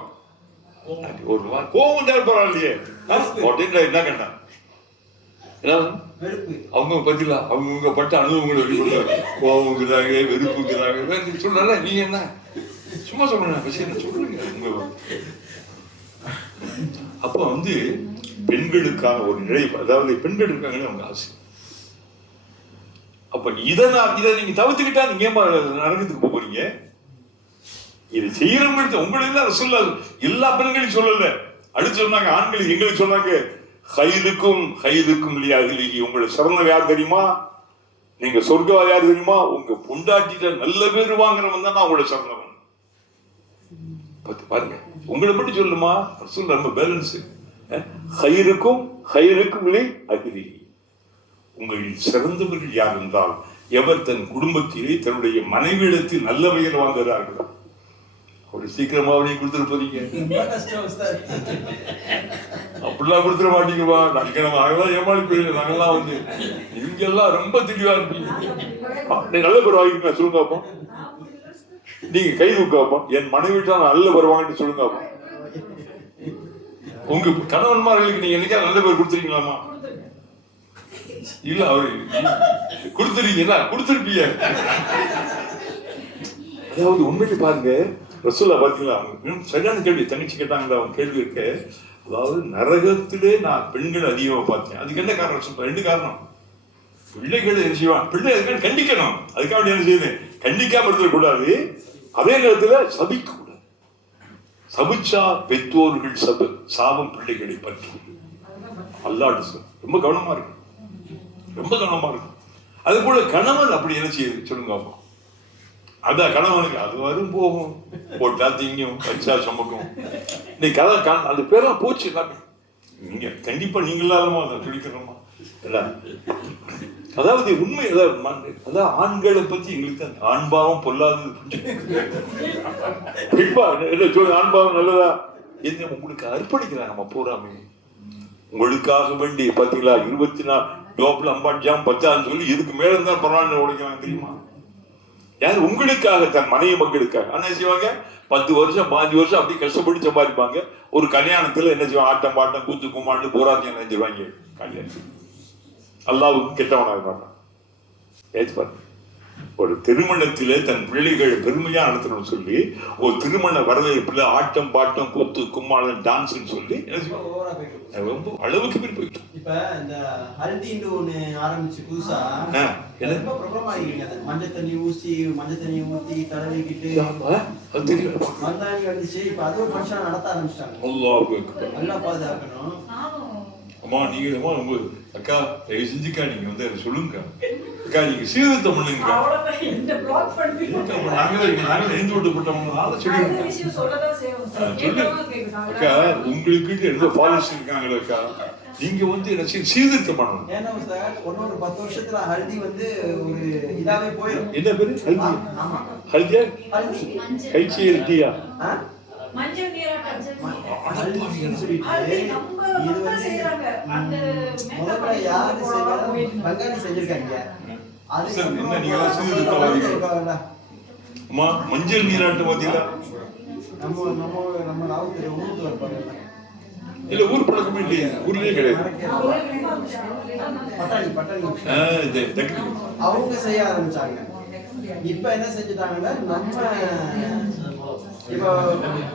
ஒரு கோவம் தான் பரவாயில்லையே, என்ன கண்ணா அவங்க பத்தில அவங்க பட்ட அனுபவங்களை வெளிப்படுறாங்க, கோவங்கிறாங்க, வெறுப்புங்கிறாங்க சொல்றாங்க. நீங்க என்ன சும்மா சொல்லுங்க, விஷயம் சொல்லுங்க உங்க. அப்ப வந்து பெண்களுக்கான ஒரு நிலை, அதாவது பெண்கள் இருக்காங்களே அவங்க ஆசை. அப்ப இதை நீங்க தவிர்த்துக்கிட்டா நீங்க நரகத்துக்கு போறீங்க. இது செய்யறவங்களுக்கு உங்களுக்கு சொல்ல எல்லா பெண்களையும் சொல்லல. அடுத்து சொன்னாங்க ஆண்கள் எங்களுக்கு சொன்னாங்க, ஹைருக்கும் இல்லையா, உங்களை சிறந்தவ யார் தெரியுமா, நீங்க சொர்க்கவாதி யார் தெரியுமா, உங்க பொண்டாட்டிட்ட நல்ல பேர் வாங்குறவன் தான் உங்களை சிறந்தவன். பாருங்க, உங்களை மட்டும் சொல்லுமா, சொல்ல ரொம்ப பேலன்ஸ். ஹைருக்கும் இல்லை அகிலி, உங்களில் சிறந்தவர்கள் யார் என்றால் எவர் தன் குடும்பத்திலே தன்னுடைய மனைவியிடத்தில் நல்ல பெயர் வாங்குகிறார்களோ. அப்படி சீக்கிரமா நீங்க கொடுத்துட்டு போறீங்க, அப்படிலாம் கொடுத்துட மாட்டீங்கப்பா. நாங்கெல்லாம் ஏமாளி போயிருங்க, நாங்கெல்லாம் வந்து நீங்க எல்லாம் ரொம்ப தெளிவா இருப்பீங்க. நல்ல பேர் வாங்கிருக்கா சொல்லுங்க அப்போ, நீங்க கை தூக்காப்பா, என் மனைவி தான் நல்ல பேர் வாங்கிட்டு சொல்லுங்க அப்போ. உங்க கணவன்மார்களுக்கு நீங்க என்னைக்கா நல்ல பேர் கொடுத்துருக்கீங்களாமா? இல்ல அவரு கொடுத்துருக்கீங்களா, கொடுத்துருப்பீங்க. அதாவது உண்மையிலே பாருங்க, ரசூலா பாத்தீங்களா, சரியான கேள்வி தங்கச்சி கேட்டாங்களா, அவங்க கேள்வி இருக்க. அதாவது நரகத்திலே நான் பெண்கள் அதிகமா பார்த்தேன். அதுக்கு என்ன காரணம் சொல்றேன்? 2 காரணம். பிள்ளைகள் என்ன செய்வான், பிள்ளை அதுக்காக கண்டிக்கணும், அதுக்காக என்ன செய்யுது, கண்டிக்காம இருந்துடக்கூடாது. அதே நேரத்துல சபிக்க கூடாது. சபிச்சா பெற்றோர்கள் சாபம் பிள்ளைகளை பற்றி அல்லாஹ் ரொம்ப கவனமா இருக்கு, ரொம்ப கவனமா இருக்கு. அது போல கணவன் அப்படி என்ன செய்யுது சொல்லுங்க அப்போ. அதான் கணவனுக்கு அது வரும் போகும், போட்டா திங்கும், வச்சா சமக்கும். இன்னைக்கு கதை அந்த பேரெல்லாம் போச்சு எல்லாமே. நீங்க கண்டிப்பா நீங்களாலுமா அதை துடிக்கிறோமா? அதாவது உண்மை, அதாவது ஆண்களை பத்தி எங்களுக்கு ஆண்பாவம் பொல்லாதது. ஆண்பாவம் நல்லதா என்ன உங்களுக்கு அர்ப்பணிக்கிறாங்க நம்ம பூராமே உங்களுக்காக வேண்டி. பாத்தீங்களா 24 டோப்ல 50 ஜாம் 10 சொல்லி இதுக்கு மேல இருந்தா பரவாயில்ல உடைக்கிறாங்க தெரியுமா? யார் உங்களுக்காக, தன் மனைவி மக்களுக்காக. ஆனா செய்வாங்க 10 வருஷம் 5 வருஷம் அப்படி கஷ்டப்பட்டு சம்பாதிப்பாங்க. ஒரு கல்யாணத்துல என்ன செய்வாங்க, ஆட்டம் பாட்டம் கூத்து கும்மாண்டு போராட்டம் நினைஞ்சிருவாங்க. கல்யாணம் அல்லாவுக்கு கெட்டவனாக இருப்பாங்க. ஒரு திருமணத்திலே தன் பிள்ளைகள் பெருமையா நடத்தணும்னு சொல்லி ஒரு திருமண வரவேற்புல ஆட்டம் பாட்டம் கூத்து கும்மாளம் டான்ஸ் சொல்லி ரொம்ப அளவுக்கு பேர் போயிட்டு. இப்ப இந்த ஹல்தின்னு ஒண்ணு ஆரம்பிச்சு புதுசா ரொம்ப பிரபலமா இருக்கு. மஞ்சள் தண்ணி ஊத்தி தடவிக்கிட்டு மந்தாணி வந்துச்சு. இப்ப அது ஒரு ஃபங்க்ஷன் நடத்த ஆரம்பிச்சிட்டாங்க. நல்லா பாதுகாக்கணும். அம்மா நீங்க ரொம்ப அக்கா தயவு செஞ்சுக்கா நீங்க வந்து அதை சொல்லுங்க அக்கா, நீங்க சீர்திருத்தம் பண்ணுங்க. நாங்கள் எழுந்து விட்டு போட்டோம்னால அக்கா உங்களுக்கு ரொம்ப ஃபாலோவர்ஸ் இருக்காங்களே அக்கா, நீங்க வந்து என்ன சீர்திருத்தம் பண்ணணும். ஏன்னா சார் ஒன்னொரு 10 வருஷத்துல ஹல்தி வந்து ஒரு இதாவே போயிடும். என்ன பேரு ஹல்தி? ஹல்தியா கைச்சி ஹல்தியா மஞ்சள் நீராட்டம் மஞ்சள் நீராட்டம் பாத்தீங்களா? இல்ல ஊர் பழக்கமே இல்லையா? ஊர்லயே கிடையாது. அவங்க செய்ய ஆரம்பிச்சாங்க. இப்ப என்ன செஞ்சுட்டாங்கன்னா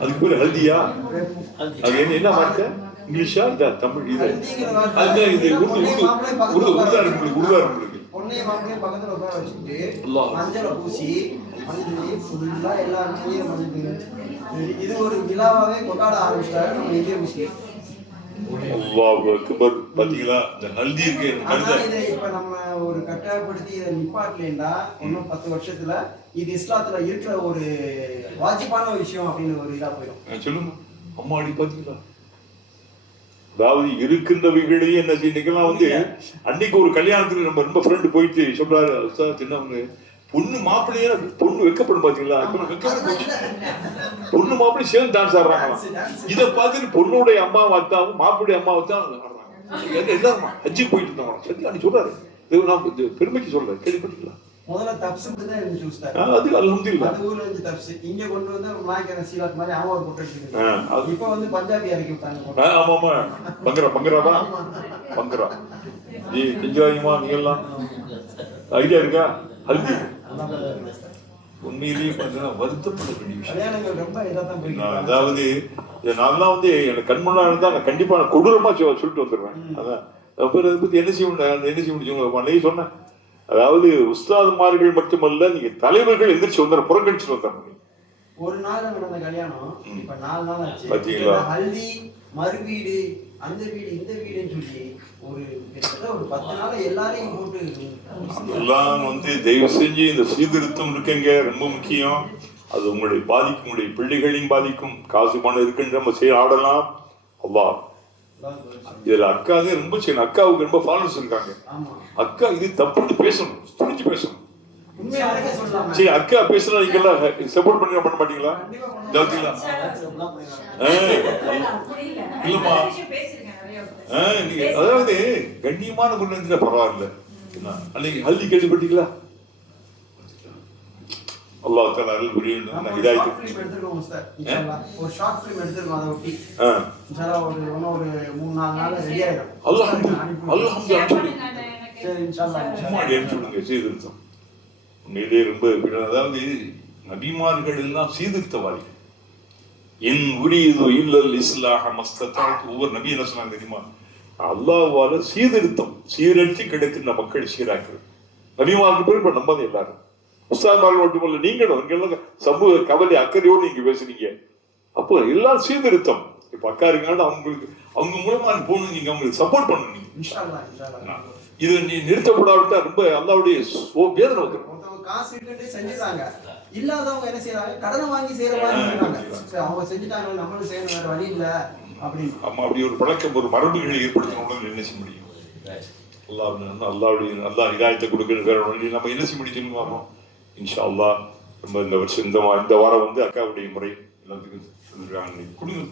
அதுக்கு பேரு ஹல்தியா? அது என்ன வார்த்தை? இங்கிலீஷா இல்ல தமிழ்? இது அதுதான் இது உருதா இருக்கு உங்களுக்கு. பொண்ணைய மாப்பிளையும் பக்கத்துல உட்கார வச்சுட்டு மஞ்சளை பூசி ஃபுல்லா எல்லாருக்கும் மஞ்சள் இது ஒரு விழாவாவே கொண்டாட ஆரம்பிச்சிட்டாங்க நம்ம இந்திய முஸ்லீம். பாத்தீங்களா இந்த ஹல்தி இருக்கு. இப்ப நம்ம ஒரு கட்டாயப்படுத்தி இதை நிப்பாட்டலேண்டா இன்னும் 10 வருஷத்துல இது இஸ்லாத்துல இருக்கிற ஒரு வாஜிபான விஷயம் அப்படின்னு ஒரு இதா போயிடும். சொல்லுங்க அம்மா அடி பாத்தீங்களா? அதாவது இருக்கின்றவைகளையே என்ன செய்யலாம் வந்து அன்னைக்கு ஒரு கல்யாணத்துல நம்ம ரொம்ப ஃப்ரெண்டு போயிட்டு சொல்றாரு சின்னவங்க பொண்ணு மாப்பிள்ளையே பொண்ணு வைக்கப்படும் பாத்தீங்களா? பொண்ணு மாப்பிள்ளை சேர்ந்து டான்ஸ் ஆடுறாங்க. இதை பார்த்துட்டு பொண்ணுடைய அம்மா வாத்தாவும் மாப்பிள்ளைய அம்மா வாத்தாவும் ஆடுறாங்க. எல்லாருமா ஹஜ்ஜி போயிட்டு இருந்தாங்க. சரி அன்னைக்கு சொல்றாரு, நான் பெருமைக்கு சொல்றேன், கேள்விப்பட்டீங்களா? முதல்ல தப்ஸ் தான் இருந்துச்சு உஸ்தாத். அது அல்ஹம்துலில்லாஹ். அந்த ஊர்ல இருந்து தப்ஸ் இங்க கொண்டு வந்து மாய்க்கன சீலாத் மாதிரி அவன் ஒரு போட்டு எடுத்துக்கிட்டாங்க. இப்போ வந்து பஞ்சாபி இறக்கி விட்டாங்க. ஆமா ஆமா பங்கரா பங்கரா நீ நிஜாயிமா நீ எல்லாம் ஐடியா இருக்கா? ஹல்தி உண்மையிலேயே பார்த்தீங்கன்னா வருத்தப்பட வேண்டிய விஷயம். அதாவது நான் வந்து எனக்கு கண்முன்னா இருந்தா நான் கண்டிப்பா கொடூரமா சொல்லிட்டு வந்துடுவேன். அதான் அதை பத்தி என்ன செய்ய முடியும் சொன்னேன். அதாவது உஸ்தாதுமார்கள் மட்டுமல்ல, நீங்க தலைவர்கள் எந்திரிச்சு வந்தாரு, புறக்கணிச்சு வந்தாங்க. ஒரு நாள் நடந்த கல்யாணம் இப்ப 4 நாள் ஆச்சு. பாத்தீங்களா? ஹல்தி மறுவீடு அந்த வீடு இந்த வீடுன்னு சொல்லி ஒரு 10 நாள் எல்லாரையும் போட்டு எல்லாம் வந்து தயவு செஞ்சு இந்த சீர்திருத்தம் இருக்குங்க ரொம்ப முக்கியம். அது உங்களை பாதிக்கும், உங்களுடைய பிள்ளைகளையும் பாதிக்கும். காசு பணம் இருக்குன்னு நம்ம செய்ய ஆடலாம். அல்லாஹ் இதுல அக்காவே ரொம்ப செய்யணும். அக்காவுக்கு ரொம்ப ஃபாலோவர்ஸ் இருக்காங்க. அக்கா இது தப்புன்னு பேசணும், துணிஞ்சு பேசணும். சரி அக்கா பேசுறா, நீங்க எல்லாம் சப்போர்ட் பண்ண மாட்டீங்களா? இல்லம்மா அதாவது கண்ணியமான முன்னேற்ற பரவாயில்ல. ஹல்தி கேள்விப்பட்டீங்களா? அல்லாஹ் தஆலா அருள் புரியணும். ஹிதாயத் எடுத்துறோம் சார். இன்ஷாஅல்லாஹ் ஒரு ஷார்ட் ஃபிலிம் எடுத்துறோம். அத ஒட்டி இன்ஷாஅல்லாஹ் ஒரு 3-4 நாள்ல ரெடி ஆயிடும். அல்ஹம்துலில்லாஹ். சரி இன்ஷாஅல்லாஹ் எடுத்துடுங்க. சீர்திருத்தம் உண்மையிலேயே ரொம்ப. அதாவது நபிமார்கள் எல்லாம் சீர்திருத்தவாதிகள். என் உரியது இல்லல் இஸ்லாஹ மஸ்ததாத். ஒவ்வொரு நபி என்ன சொன்னாங்க தெரியுமா? அல்லாஹ்வால சீரற்றி கிடக்கின்ற மக்கள் சீராக்கிறது. நபிமாருக்கு பேர் இப்ப நம்பாத எல்லாரும் உஸ்தாத்மார்கள் மட்டுமல்ல, நீங்களும் அங்கெல்லாம் சமூக கவலை அக்கறையோடு நீங்க பேசுறீங்க. அப்போ எல்லாம் சீர்திருத்தம். இப்ப அக்கா இருக்காங்க, அவங்களுக்கு அவங்க மூலமா போகணும், நீங்க அவங்களுக்கு சப்போர்ட் பண்ணணும். இது நீ நிறுத்தப்படாவிட்டா ரொம்ப அல்லாவுடைய வேதனை வந்துடும். காசு இருக்குன்னு செஞ்சுட்டாங்க, இல்லாதவங்க என்ன செய்யறாங்க, கடனை வாங்கி செய்யற மாதிரி இருக்காங்க. அவங்க செஞ்சுட்டாங்க, நம்மளும் செய்யணும், வேற வழி இல்ல அப்படின்னு. ஆமா, அப்படி ஒரு பழக்கம், ஒரு மரபுகளை ஏற்படுத்தணும். என்ன செய்ய முடியும்? அல்லாஹ் இதாயத்தை கொடுக்கணும். வேற வழி நம்ம என்ன செய்ய முடியும்? ஆமாம், இன்ஷா அல்லாஹ் நம்ம இந்த வருஷம் இந்த வாரம் வந்து அக்காவுடைய முறை எல்லாத்துக்கும் கொடுங்க.